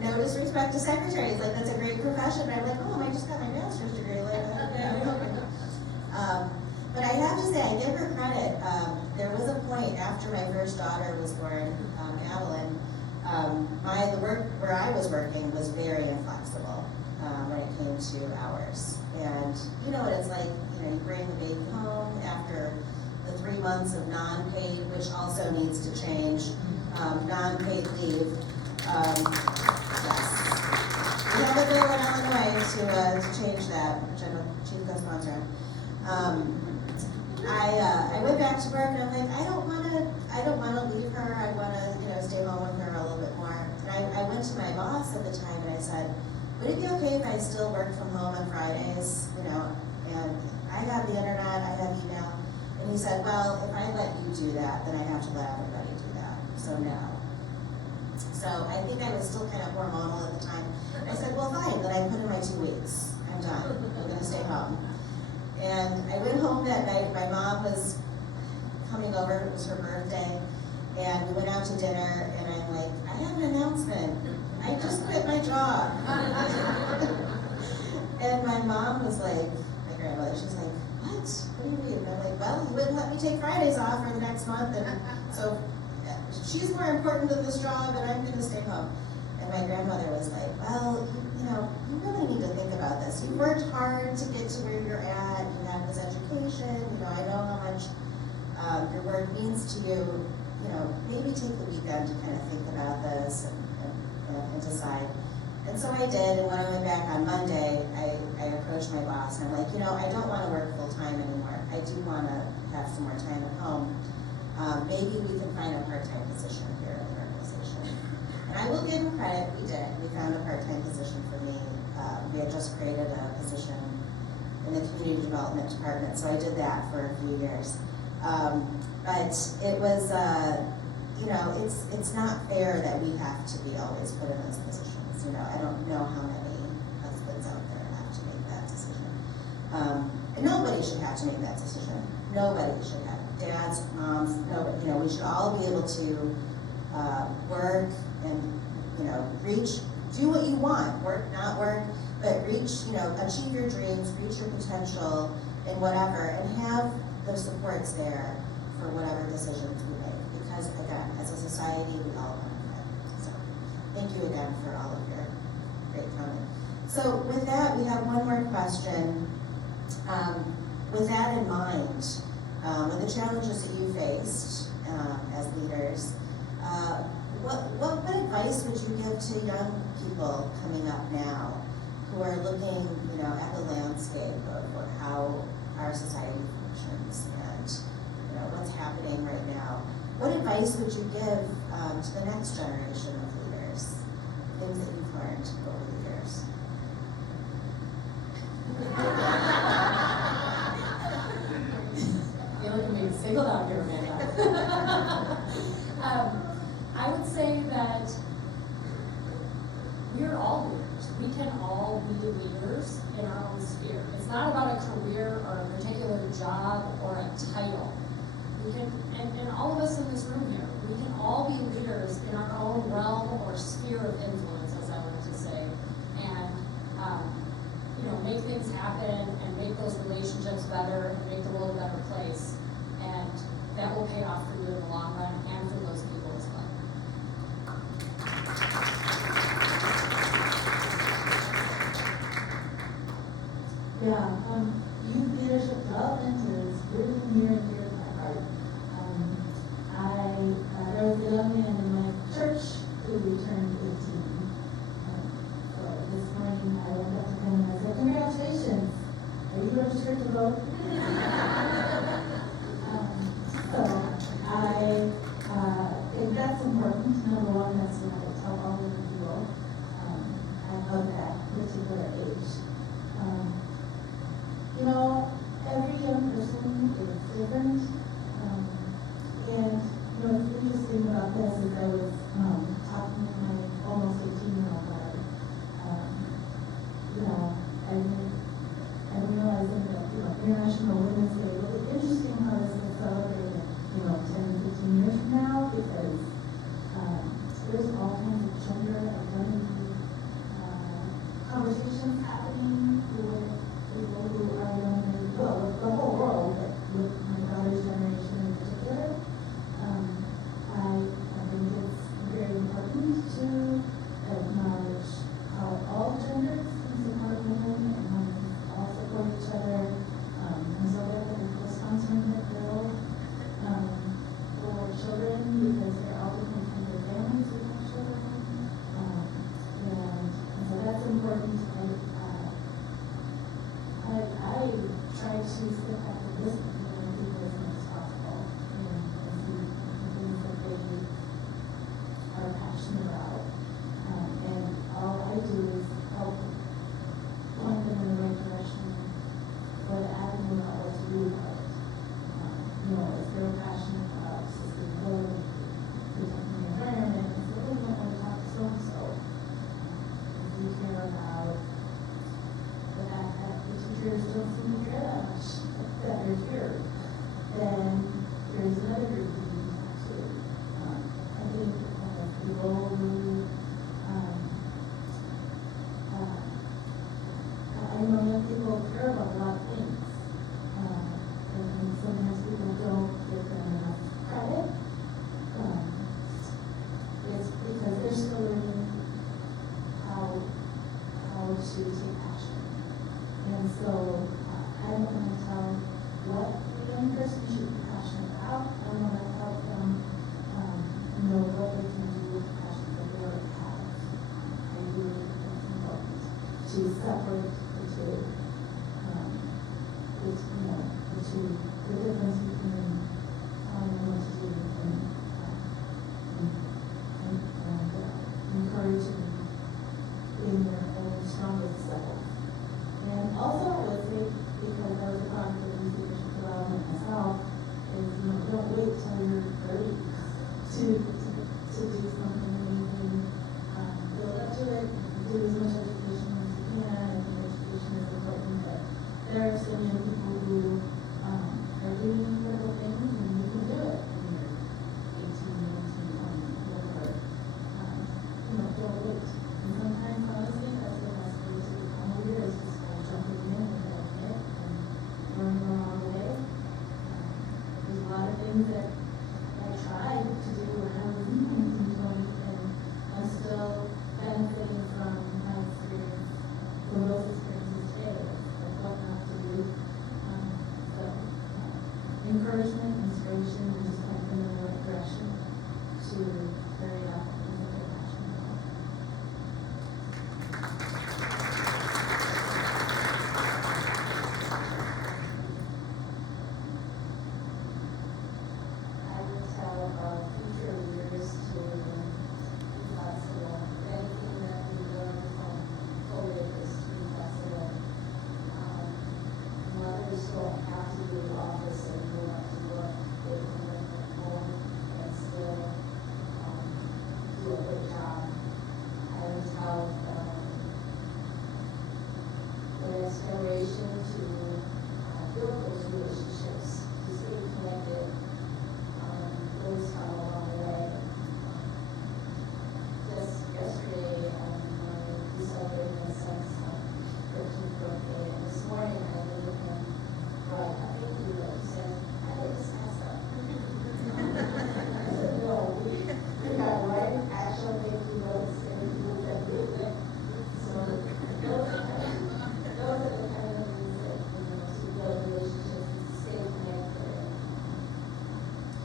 No disrespect to secretaries, like that's a great profession. I'm like, "Oh, I just got my master's degree." But I have to say, I give her credit. There was a point after my first daughter was born, hours. And you know what it's like, you bring the baby home after the 3 months of non-paid, which also needs to change, non-paid leave. Yes. We have a bill in Illinois to change that, which I'm a chief co-sponsor. I went back to work and I'm like, I don't want to leave her. I want to, stay home with her a little bit more. And I went to my boss at the time and I said, would it be okay if I still worked from home on Fridays? And I have the internet, I have email. And he said, well, if I let you do that, then I have to let everybody do that. So no. So I think I was still kind of hormonal at the time. I said, well, fine, then I put in my 2 weeks. I'm done. I'm going to stay home. And I went home that night. My mom was coming over. It was her birthday. And we went out to dinner. And I'm like, I have an announcement. I just quit my job. And my mom was like, my grandmother, she's like, what? What do you mean? And I'm like, well, he wouldn't let me take Fridays off for the next month. And so she's more important than this job, and I'm going to stay home. And my grandmother was like, well, you really need to think about this. You worked hard to get to where you're at. You have this education. I know how much your work means to you. Maybe take the weekend to kind of think about this and decide. And so I did, and when I went back on Monday, I approached my boss, and I'm like, I don't want to work full-time anymore. I do want to have some more time at home. Maybe we can find a part-time position here in the organization. And I will give him credit, we did. We found a part-time position for me. We had just created a position in the community development department, so I did that for a few years. But it was, it's not fair that we have to be always put in those positions. I don't know how many husbands out there have to make that decision. And nobody should have to make that decision. Nobody should have. Dads, moms, nobody. We should all be able to work and, reach, do what you want. Work, not work, but reach, achieve your dreams, reach your potential in whatever, and have the supports there for whatever decisions we make. Because, again, as a society, we all benefit. So, thank you again for all of your great comment. So, with that, we have one more question. With that in mind, with the challenges that you faced as leaders, what advice would you give to young people coming up now who are looking, at the landscape of how our society functions and what's happening right now? What advice would you give to the next generation of leaders? Things that you've learned over the years. You're looking at me singled out here, Amanda. I would say that we're all leaders. We can all be leaders in our own sphere. It's not about a career or a particular job or a title. We can, and all of us in this room here, we can all be leaders in our own realm or sphere of influence, as I like to say, and make things happen and make those relationships better and make the world a better place. And that will pay off for you in the long run and for those people as well. Yeah, youth leadership development is really near and dear to my heart. There was a young man in my church who turned 18. So this morning I went up to him and I said, congratulations, are you going to church to vote? If that's important, number one, that's what I tell all of the people of that particular age. Every young person is different. And what's interesting about this is I was talking to my almost 18-year-old daughter. I'm realizing that International Women's Day will be interesting how this gets celebrated 10, 15 years from now, because there's all kinds of gender identity conversations happening with people who are young and well, the whole world, but with my daughter's generation in particular. I think it's very important to acknowledge how all genders can support women and how to sit back and listen to young people as much as possible and see the things that they are passionate about. And all I do is help point them in the right direction for the avenue about what to do about it. If they're passionate about sustainability, protecting the environment, if they really don't want to talk to so-and-so, if you care about the fact that the teachers don't seem to care that much that they're here, then there's another group that you can talk to. I think the role I know young people care about a lot of things, and sometimes people don't give them enough credit. It's because they're still learning how to take action. And so I don't want to tell what a young person should be passionate about. I want to help them know what they can do with the passion that they already have. I do think it's important to separate the two. The difference between telling them what to do and encouraging being their own strongest self. And also I would say, because I was a product of these leadership development myself, is don't wait till you're ready to do something amazing. Build up to it, do as much education as you can. I think education is important, but there are so many people who are doing incredible things, and you can do it when you're 18, 19, 20, whatever. Don't wait. And sometimes, honestly, that's the best way to become a leader, is just by jumping in and getting it and learning along the way. There's a lot of things that I tried to do when I was 19, 20, and I'm still benefiting from my experience, from those experiences today, of what not to do. Encouragement, inspiration, and just point them in the right direction to carry out things that they're passionate about. I would tell future leaders to be flexible. Anything that we learn from COVID is to be flexible. Mothers don't have to do the office and go up to work. They can work at home and still do a good job. I would tell the next generation to build those relationships, to stay connected. Those come a long way. Just yesterday, we celebrated my son's 13th birthday, and this morning I gave him a thank you note. He said, "I like this mess up." I said, "No, we got right actual thank you notes, and he was like, "Really?" So those are the kind of things that to build relationships, to stay connected.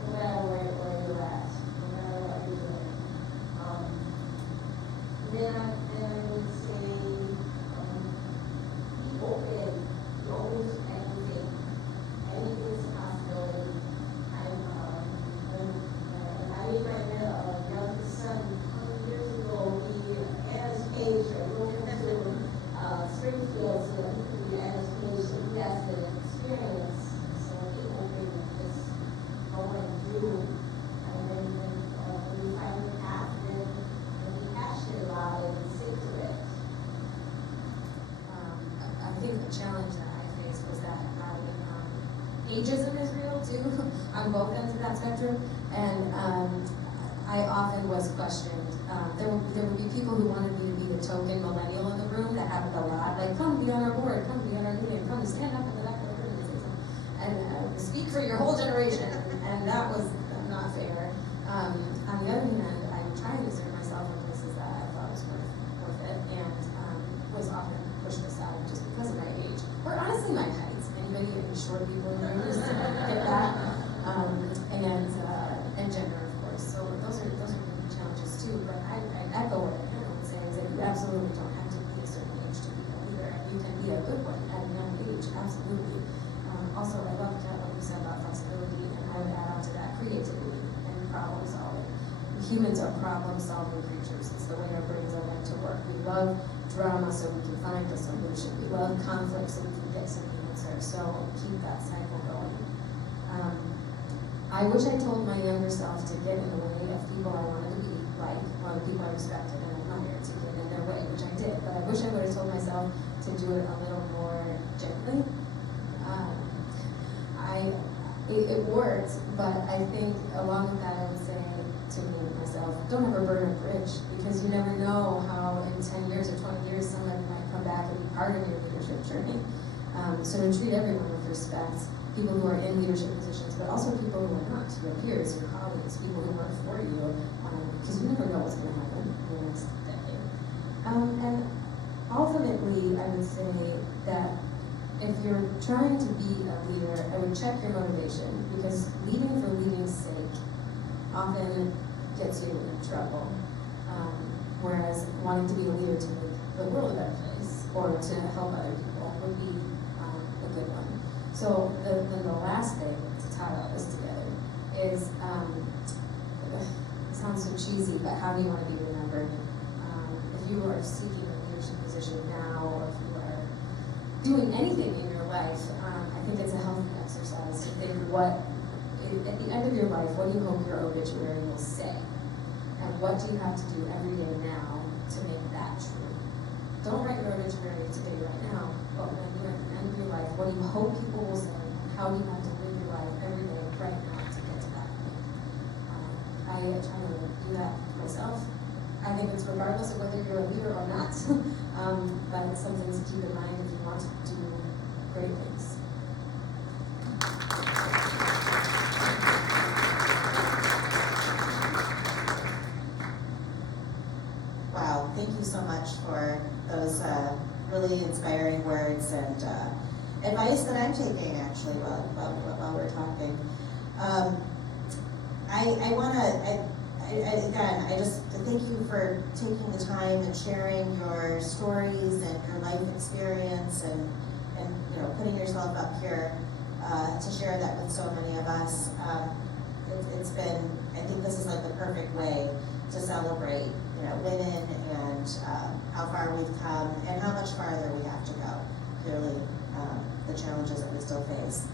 No matter where you're at, no matter what you're doing. Then I would say, be open, be open to anything. Anything is a possibility. When I made my youngest son, how many years ago, he had his page, I drove him to Springfield so that he could be at his page, so he has an experience. So be open, just go and do, and then when you find your path, then be passionate about it and stick to it. I think the challenge that I faced was that ageism is real too, on both ends of that spectrum, and I often was questioned. There would be people who wanted me to be the token millennial in the room. That happened a lot, like, come be on our board, come be on our meeting, come stand up in the back of the room and say something, and speak for your whole generation, and that was not fair. On the other hand, I'm trying to insert myself in places that I thought was worth it, and was often pushed aside just because of my age, or honestly my height. Anybody, any short people in the room, just get that, and gender, of course. So those are challenges too. But I echo what Erin would say, is that you absolutely don't have to be a certain age to be a leader, and you can be a good one at a young age, absolutely. humans are problem-solving creatures. It's the way our brains are meant to work. We love drama so we can find a solution. We love conflict so we can get some answer. So keep that cycle going. I wish I told my younger self to get in the way of people I wanted to be like, or the people I respected and admired, to get in their way, which I did. But I wish I would have told myself to do it a little more gently. It worked, but I think along with that I would say to me, myself, don't ever burn a bridge, because you never know how in 10 years or 20 years somebody might come back and be part of your leadership journey. So to treat everyone with respect, people who are in leadership positions, but also people who are not, your peers, your colleagues, people who work for you, because you never know what's going to happen in the next decade. And ultimately, I would say that if you're trying to be a leader, I would check your motivation, because leading for leading's sake often gets you in trouble. Whereas wanting to be a leader to make the world a better place or to help other people would be a good one. So then the last thing to tie all this together is, it sounds so cheesy, but how do you want to be remembered? If you are seeking a leadership position now, or if you are doing anything in your life, I think it's a healthy exercise to think at the end of your life, what do you hope your obituary will say? And what do you have to do every day now to make that true? Don't write your obituary today, right now, but when you're at the end of your life, what do you hope people will say? And how do you have to live your life every day right now to get to that point? I try to do that myself. I think it's regardless of whether you're a leader or not, but it's something to keep in mind if you want to do great things. Wow, thank you so much for those really inspiring words and advice that I'm taking actually while we're talking. I just thank you for taking the time and sharing your stories and your life experience and putting yourself up here to share that with so many of us. It's been, I think this is like the perfect way to celebrate women and how far we've come and how much farther we have to go. Clearly, the challenges that we still face.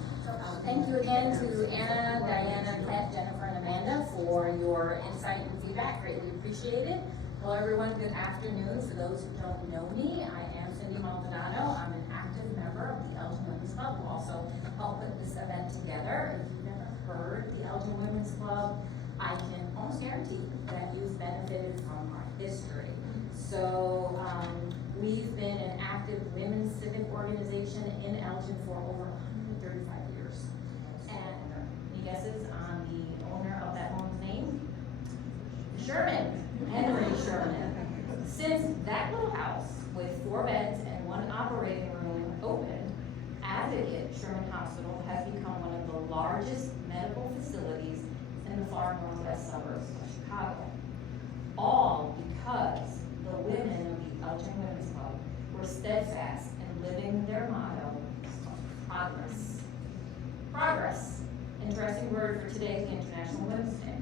Thank you again to Anna, Diana, Pat, Jennifer, and Amanda for your insight and feedback. Greatly appreciated. Hello, everyone. Good afternoon. For those who don't know me, I am Cindy Maldonado. I'm an active member of the Elgin Women's Club, who also helped put this event together. If you've never heard the Elgin Women's Club, I can almost guarantee that you've benefited from our history. So we've been an active women's civic organization in Elgin for over 135 years. And any guesses on the owner of that home's name? Sherman, Henry Sherman. Since that little house with 4 beds and 1 operating room opened, Advocate Sherman Hospital has become one of the largest medical facilities in the far northwest suburbs of Chicago. All because the women of the Elgin Women's Club were steadfast in living their motto, progress. Progress, interesting word for today's International Women's Day.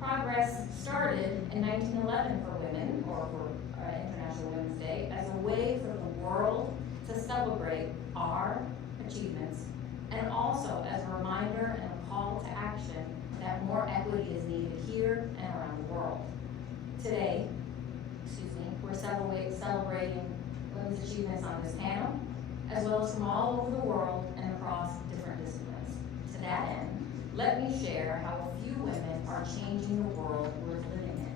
Progress started in 1911 for women, or for International Women's Day, as a way for the world to celebrate our achievements, and also as a reminder and a call to action that more equity is needed here and around the world. Today, we're celebrating women's achievements on this panel, as well as from all over the world and across different disciplines. To that end, let me share how a few women are changing the world we're living in.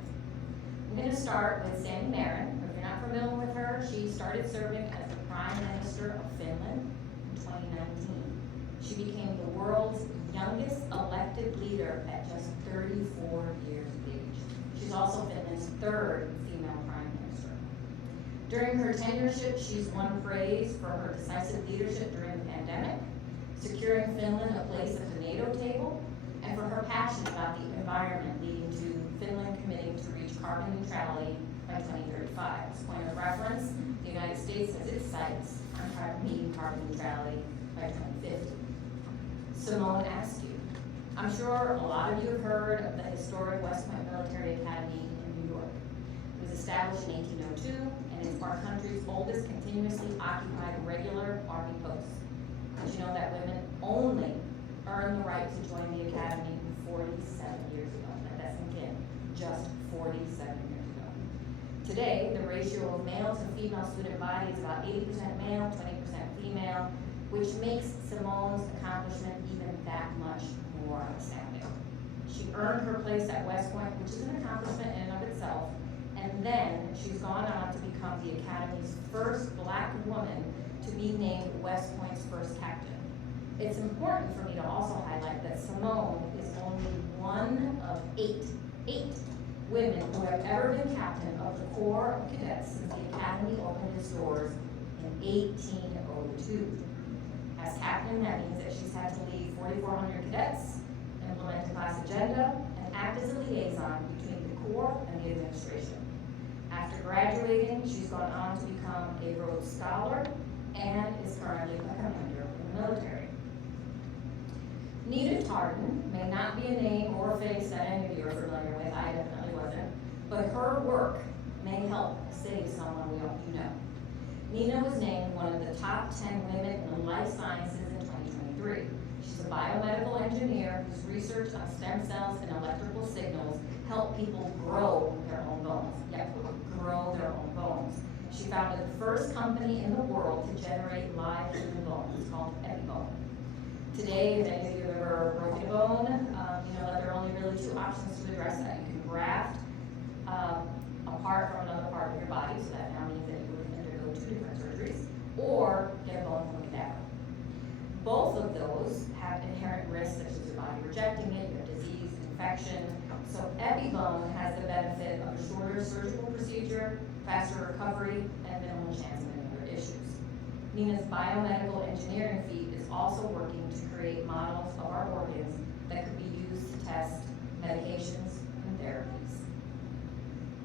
I'm going to start with Sandy Erin. If you're not familiar with her, she started serving as the Prime Minister of Finland in 2019. She became the world's youngest elected leader at just 34 years of age. She's also Finland's 3rd female Prime Minister. During her tenureship, she's won praise for her decisive leadership during the pandemic, securing Finland a place at the NATO table, and for her passion about the environment, leading to Finland committing to reach carbon neutrality by 2035. As a point of reference, the United States has its sights on meeting carbon neutrality by 2050. Simone Askew. I'm sure a lot of you have heard of the historic West Point Military Academy in New York. It was established in 1802 and is our country's oldest continuously occupied regular Army post. Did you know that women only earned the right to join the academy 47 years ago? Let that sink in, just 47 years ago. Today, the ratio of male to female student body is about 80% male, 20% female, which makes Simone's accomplishment even that much more astounding. She earned her place at West Point, which is an accomplishment in and of itself, and then she's gone on to become the Academy's first Black woman to be named West Point's first captain. It's important for me to also highlight that Simone is only one of eight women who have ever been captain of the Corps of Cadets since the Academy opened its doors in 1802. As captain, that means that she's had to lead 4,400 cadets, implement the class agenda, and act as a liaison between the Corps and the administration. After graduating, she's gone on to become a Rhodes Scholar and is currently a commander in the military. Nita Tartan may not be a name or a face that any of you are familiar with, I definitely wasn't, but her work may help save someone you know. Nina was named one of the top 10 women in the life sciences in 2023. She's a biomedical engineer whose research on stem cells and electrical signals help people grow their own bones. Yep, grow their own bones. She founded the first company in the world to generate live human bones. It's called EpiBone. Today, if any of you have ever broken a bone, you know that there are only really two options to address that. You can graft a part from another part of your body, so that now means that you would undergo two different surgeries, or get a bone from a cadaver. Both of those have inherent risks, such as your body rejecting it, you have disease, infection. So EpiBone has the benefit of a shorter surgical procedure, faster recovery, and minimal chance of any other issues. Nina's biomedical engineering feat is also working to create models of our organs that could be used to test medications and therapies.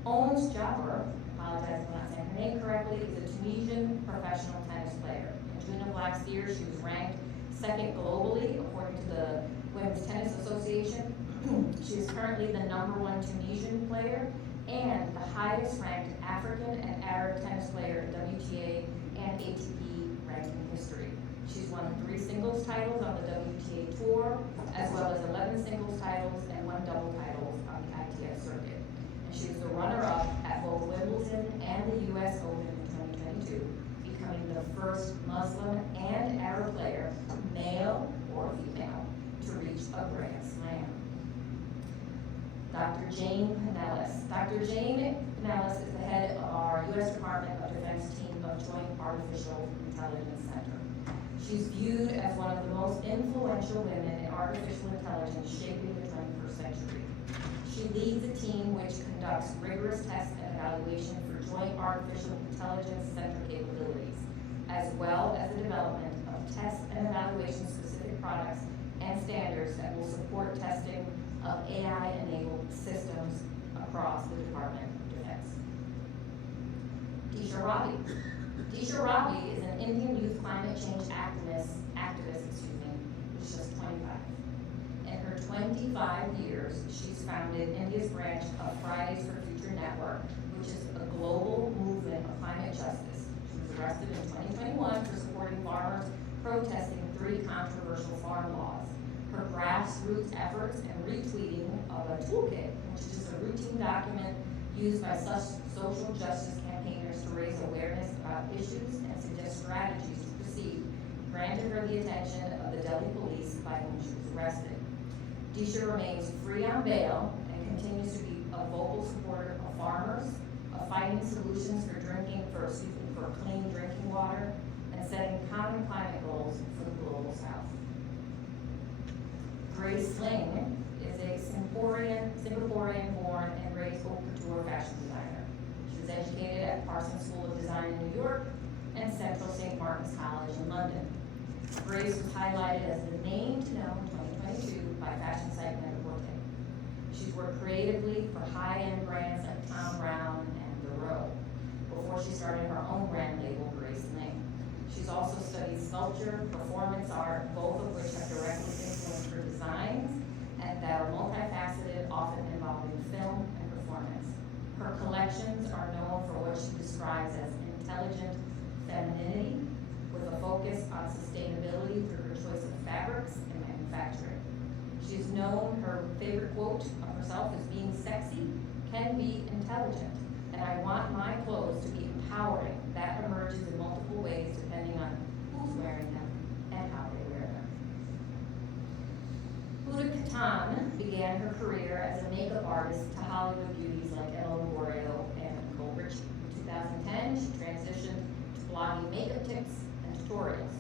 Ons Jabeur, apologize if I'm not saying her name correctly, is a Tunisian professional tennis player. In June of last year, she was ranked second globally according to the Women's Tennis Association. She is currently the #1 Tunisian player and the highest ranked African and Arab tennis player in WTA and ATP ranking history. She's won 3 singles titles on the WTA tour, as well as 11 singles titles and 1 double titles on the ITF circuit. And she was the runner-up at both Wimbledon and the US Open in 2022, becoming the first Muslim and Arab player, male or female, to reach a Grand Slam. Dr. Jane Panelists. Dr. Jane Panelists is the head of our U.S. Department of Defense team of Joint Artificial Intelligence Center. She's viewed as one of the most influential women in artificial intelligence shaping the 21st century. She leads a team which conducts rigorous tests and evaluation for Joint Artificial Intelligence Center capabilities, as well as the development of test and evaluation specific products and standards that will support testing of AI-enabled systems across the Department of Defense. Disha Ravi. Disha Ravi is an Indian youth climate change activist, who's just 25. In her 25 years, she's founded India's branch of Fridays for Future Network, which is a global movement of climate justice. She was arrested in 2021 for supporting farmers protesting 3 controversial farm laws. Her grassroots efforts and retweeting of a toolkit, which is just a routine document used by such social justice campaigners to raise awareness about issues and suggest strategies to proceed, granted her the attention of the Delhi police by whom she was arrested. Disha remains free on bail and continues to be a vocal supporter of farmers, of finding solutions for clean drinking water, and setting common climate goals for the global south. Grace Ling is a Singaporean-born and raised haute couture fashion designer. She was educated at Parsons School of Design in New York and Central St. Martin's College in London. Grace was highlighted as the name to know in 2022 by fashion site Moderator. She's worked creatively for high-end brands like Thom Browne and The Row before she started her own brand label, Grace Ling. She's also studied sculpture, performance art, both of which have directly influenced her designs, and that are multifaceted, often involving film and performance. Her collections are known for what she describes as intelligent femininity, with a focus on sustainability through her choice of fabrics and manufacturing. She's known her favorite quote of herself as being sexy can be intelligent, and I want my clothes to be empowering. That emerges in multiple ways depending on who's wearing them and how they wear them. Huda Katan began her career as a makeup artist to Hollywood beauties like Erin and Okoe. In 2010, she transitioned to blogging makeup tips and tutorials.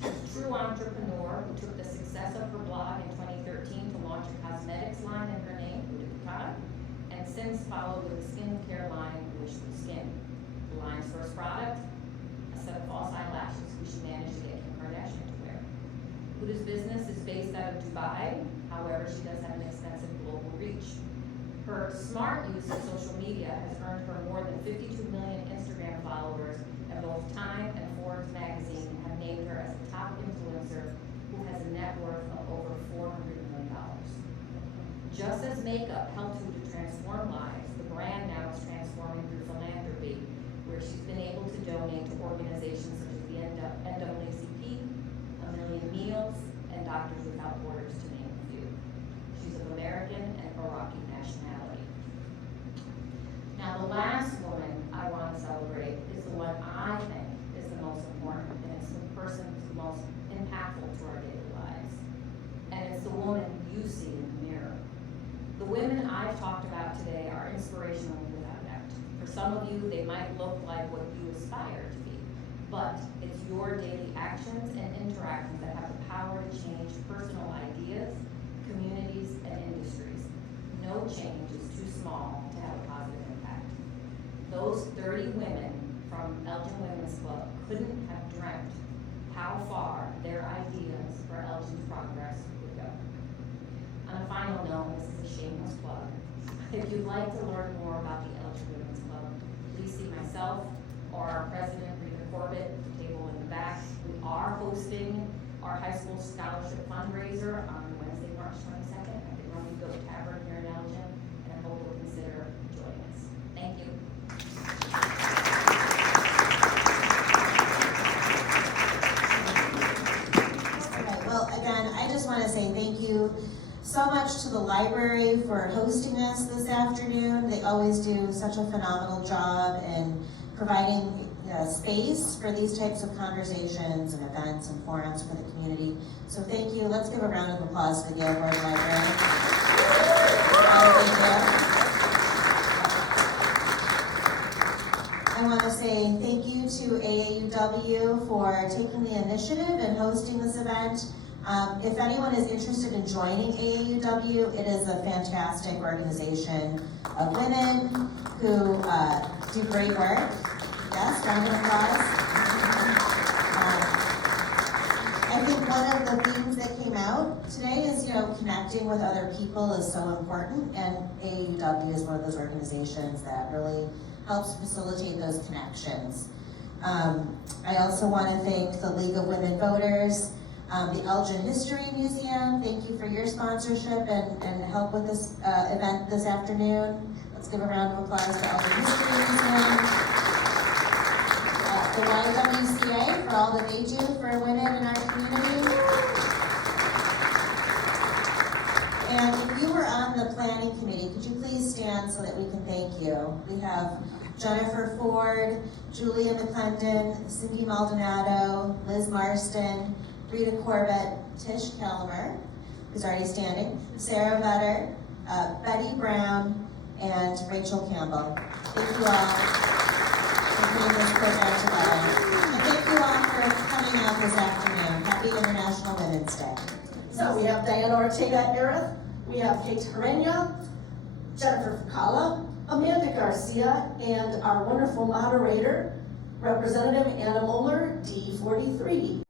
She's a true entrepreneur who took the success of her blog in 2013 to launch a cosmetics line in her name, Huda Katan, and since followed with a skincare line, Wishful Skin. The line's first product, a set of false eyelashes, which she managed to get Kim Kardashian to wear. Huda's business is based out of Dubai, however, she does have an extensive global reach. Her smart use of social media has earned her more than 52 million Instagram followers, and both Time and Forbes magazine have named her as a top influencer who has a net worth of over $400 million. Just as makeup helped Huda transform lives, the brand now is transforming through philanthropy, where she's been able to donate to organizations such as the NAACP, A Million Meals, and Doctors Without Borders, to name a few. She's of American and Iraqi nationality. Now, the last woman I want to celebrate is the one I think is the most important, and it's the person who's the most impactful to our daily lives. And it's the woman you see in the mirror. The women I've talked about today are inspirational without doubt. For some of you, they might look like what you aspire to be, but it's your daily actions and interactions that have the power to change personal ideas, communities, and industries. No change is too small to have a positive impact. Those 30 women from Elgin Women's Club couldn't have dreamt how far their ideas for Elgin's progress would go. On a final note, this is a shameless plug. If you'd like to learn more about the Elgin Women's Club, please see myself or our president, Rita Corbett, at the table in the back. We are hosting our high school scholarship fundraiser on Wednesday, March 22nd at the Rummy Goat Tavern here in Elgin, and I hope you'll consider joining us. Thank you. Okay, well, again, I just want to say thank you so much to the library for hosting us this afternoon. They always do such a phenomenal job in providing space for these types of conversations and events and forums for the community. So thank you. Let's give a round of applause to the Gale Board Library. Thank you. I want to say thank you to AAUW for taking the initiative and hosting this event. If anyone is interested in joining AAUW, it is a fantastic organization of women who do great work. Yes, round of applause. I think one of the themes that came out today is, connecting with other people is so important, and AAUW is one of those organizations that really helps facilitate those connections. I also want to thank the League of Women Voters, the Elgin History Museum. Thank you for your sponsorship and help with this event this afternoon. Let's give a round of applause to Elgin History Museum. The YWCA for all that they do for women in our community. And if you were on the planning committee, could you please stand so that we can thank you? We have Jennifer Ford, Julia McClendon, Cindy Maldonado, Liz Marston, Rita Corbett, Tish Kelmer, who's already standing, Sarah Vetter, Betty Brown, and Rachel Campbell. Thank you all for putting this program together. And thank you all for coming out this afternoon. Happy International Women's Day. So we have Dianha Ortega-Ehreth, we have Herena, Jennifer Fukala, Amanda Garcia, and our wonderful moderator, Representative Anna Moeller, D43.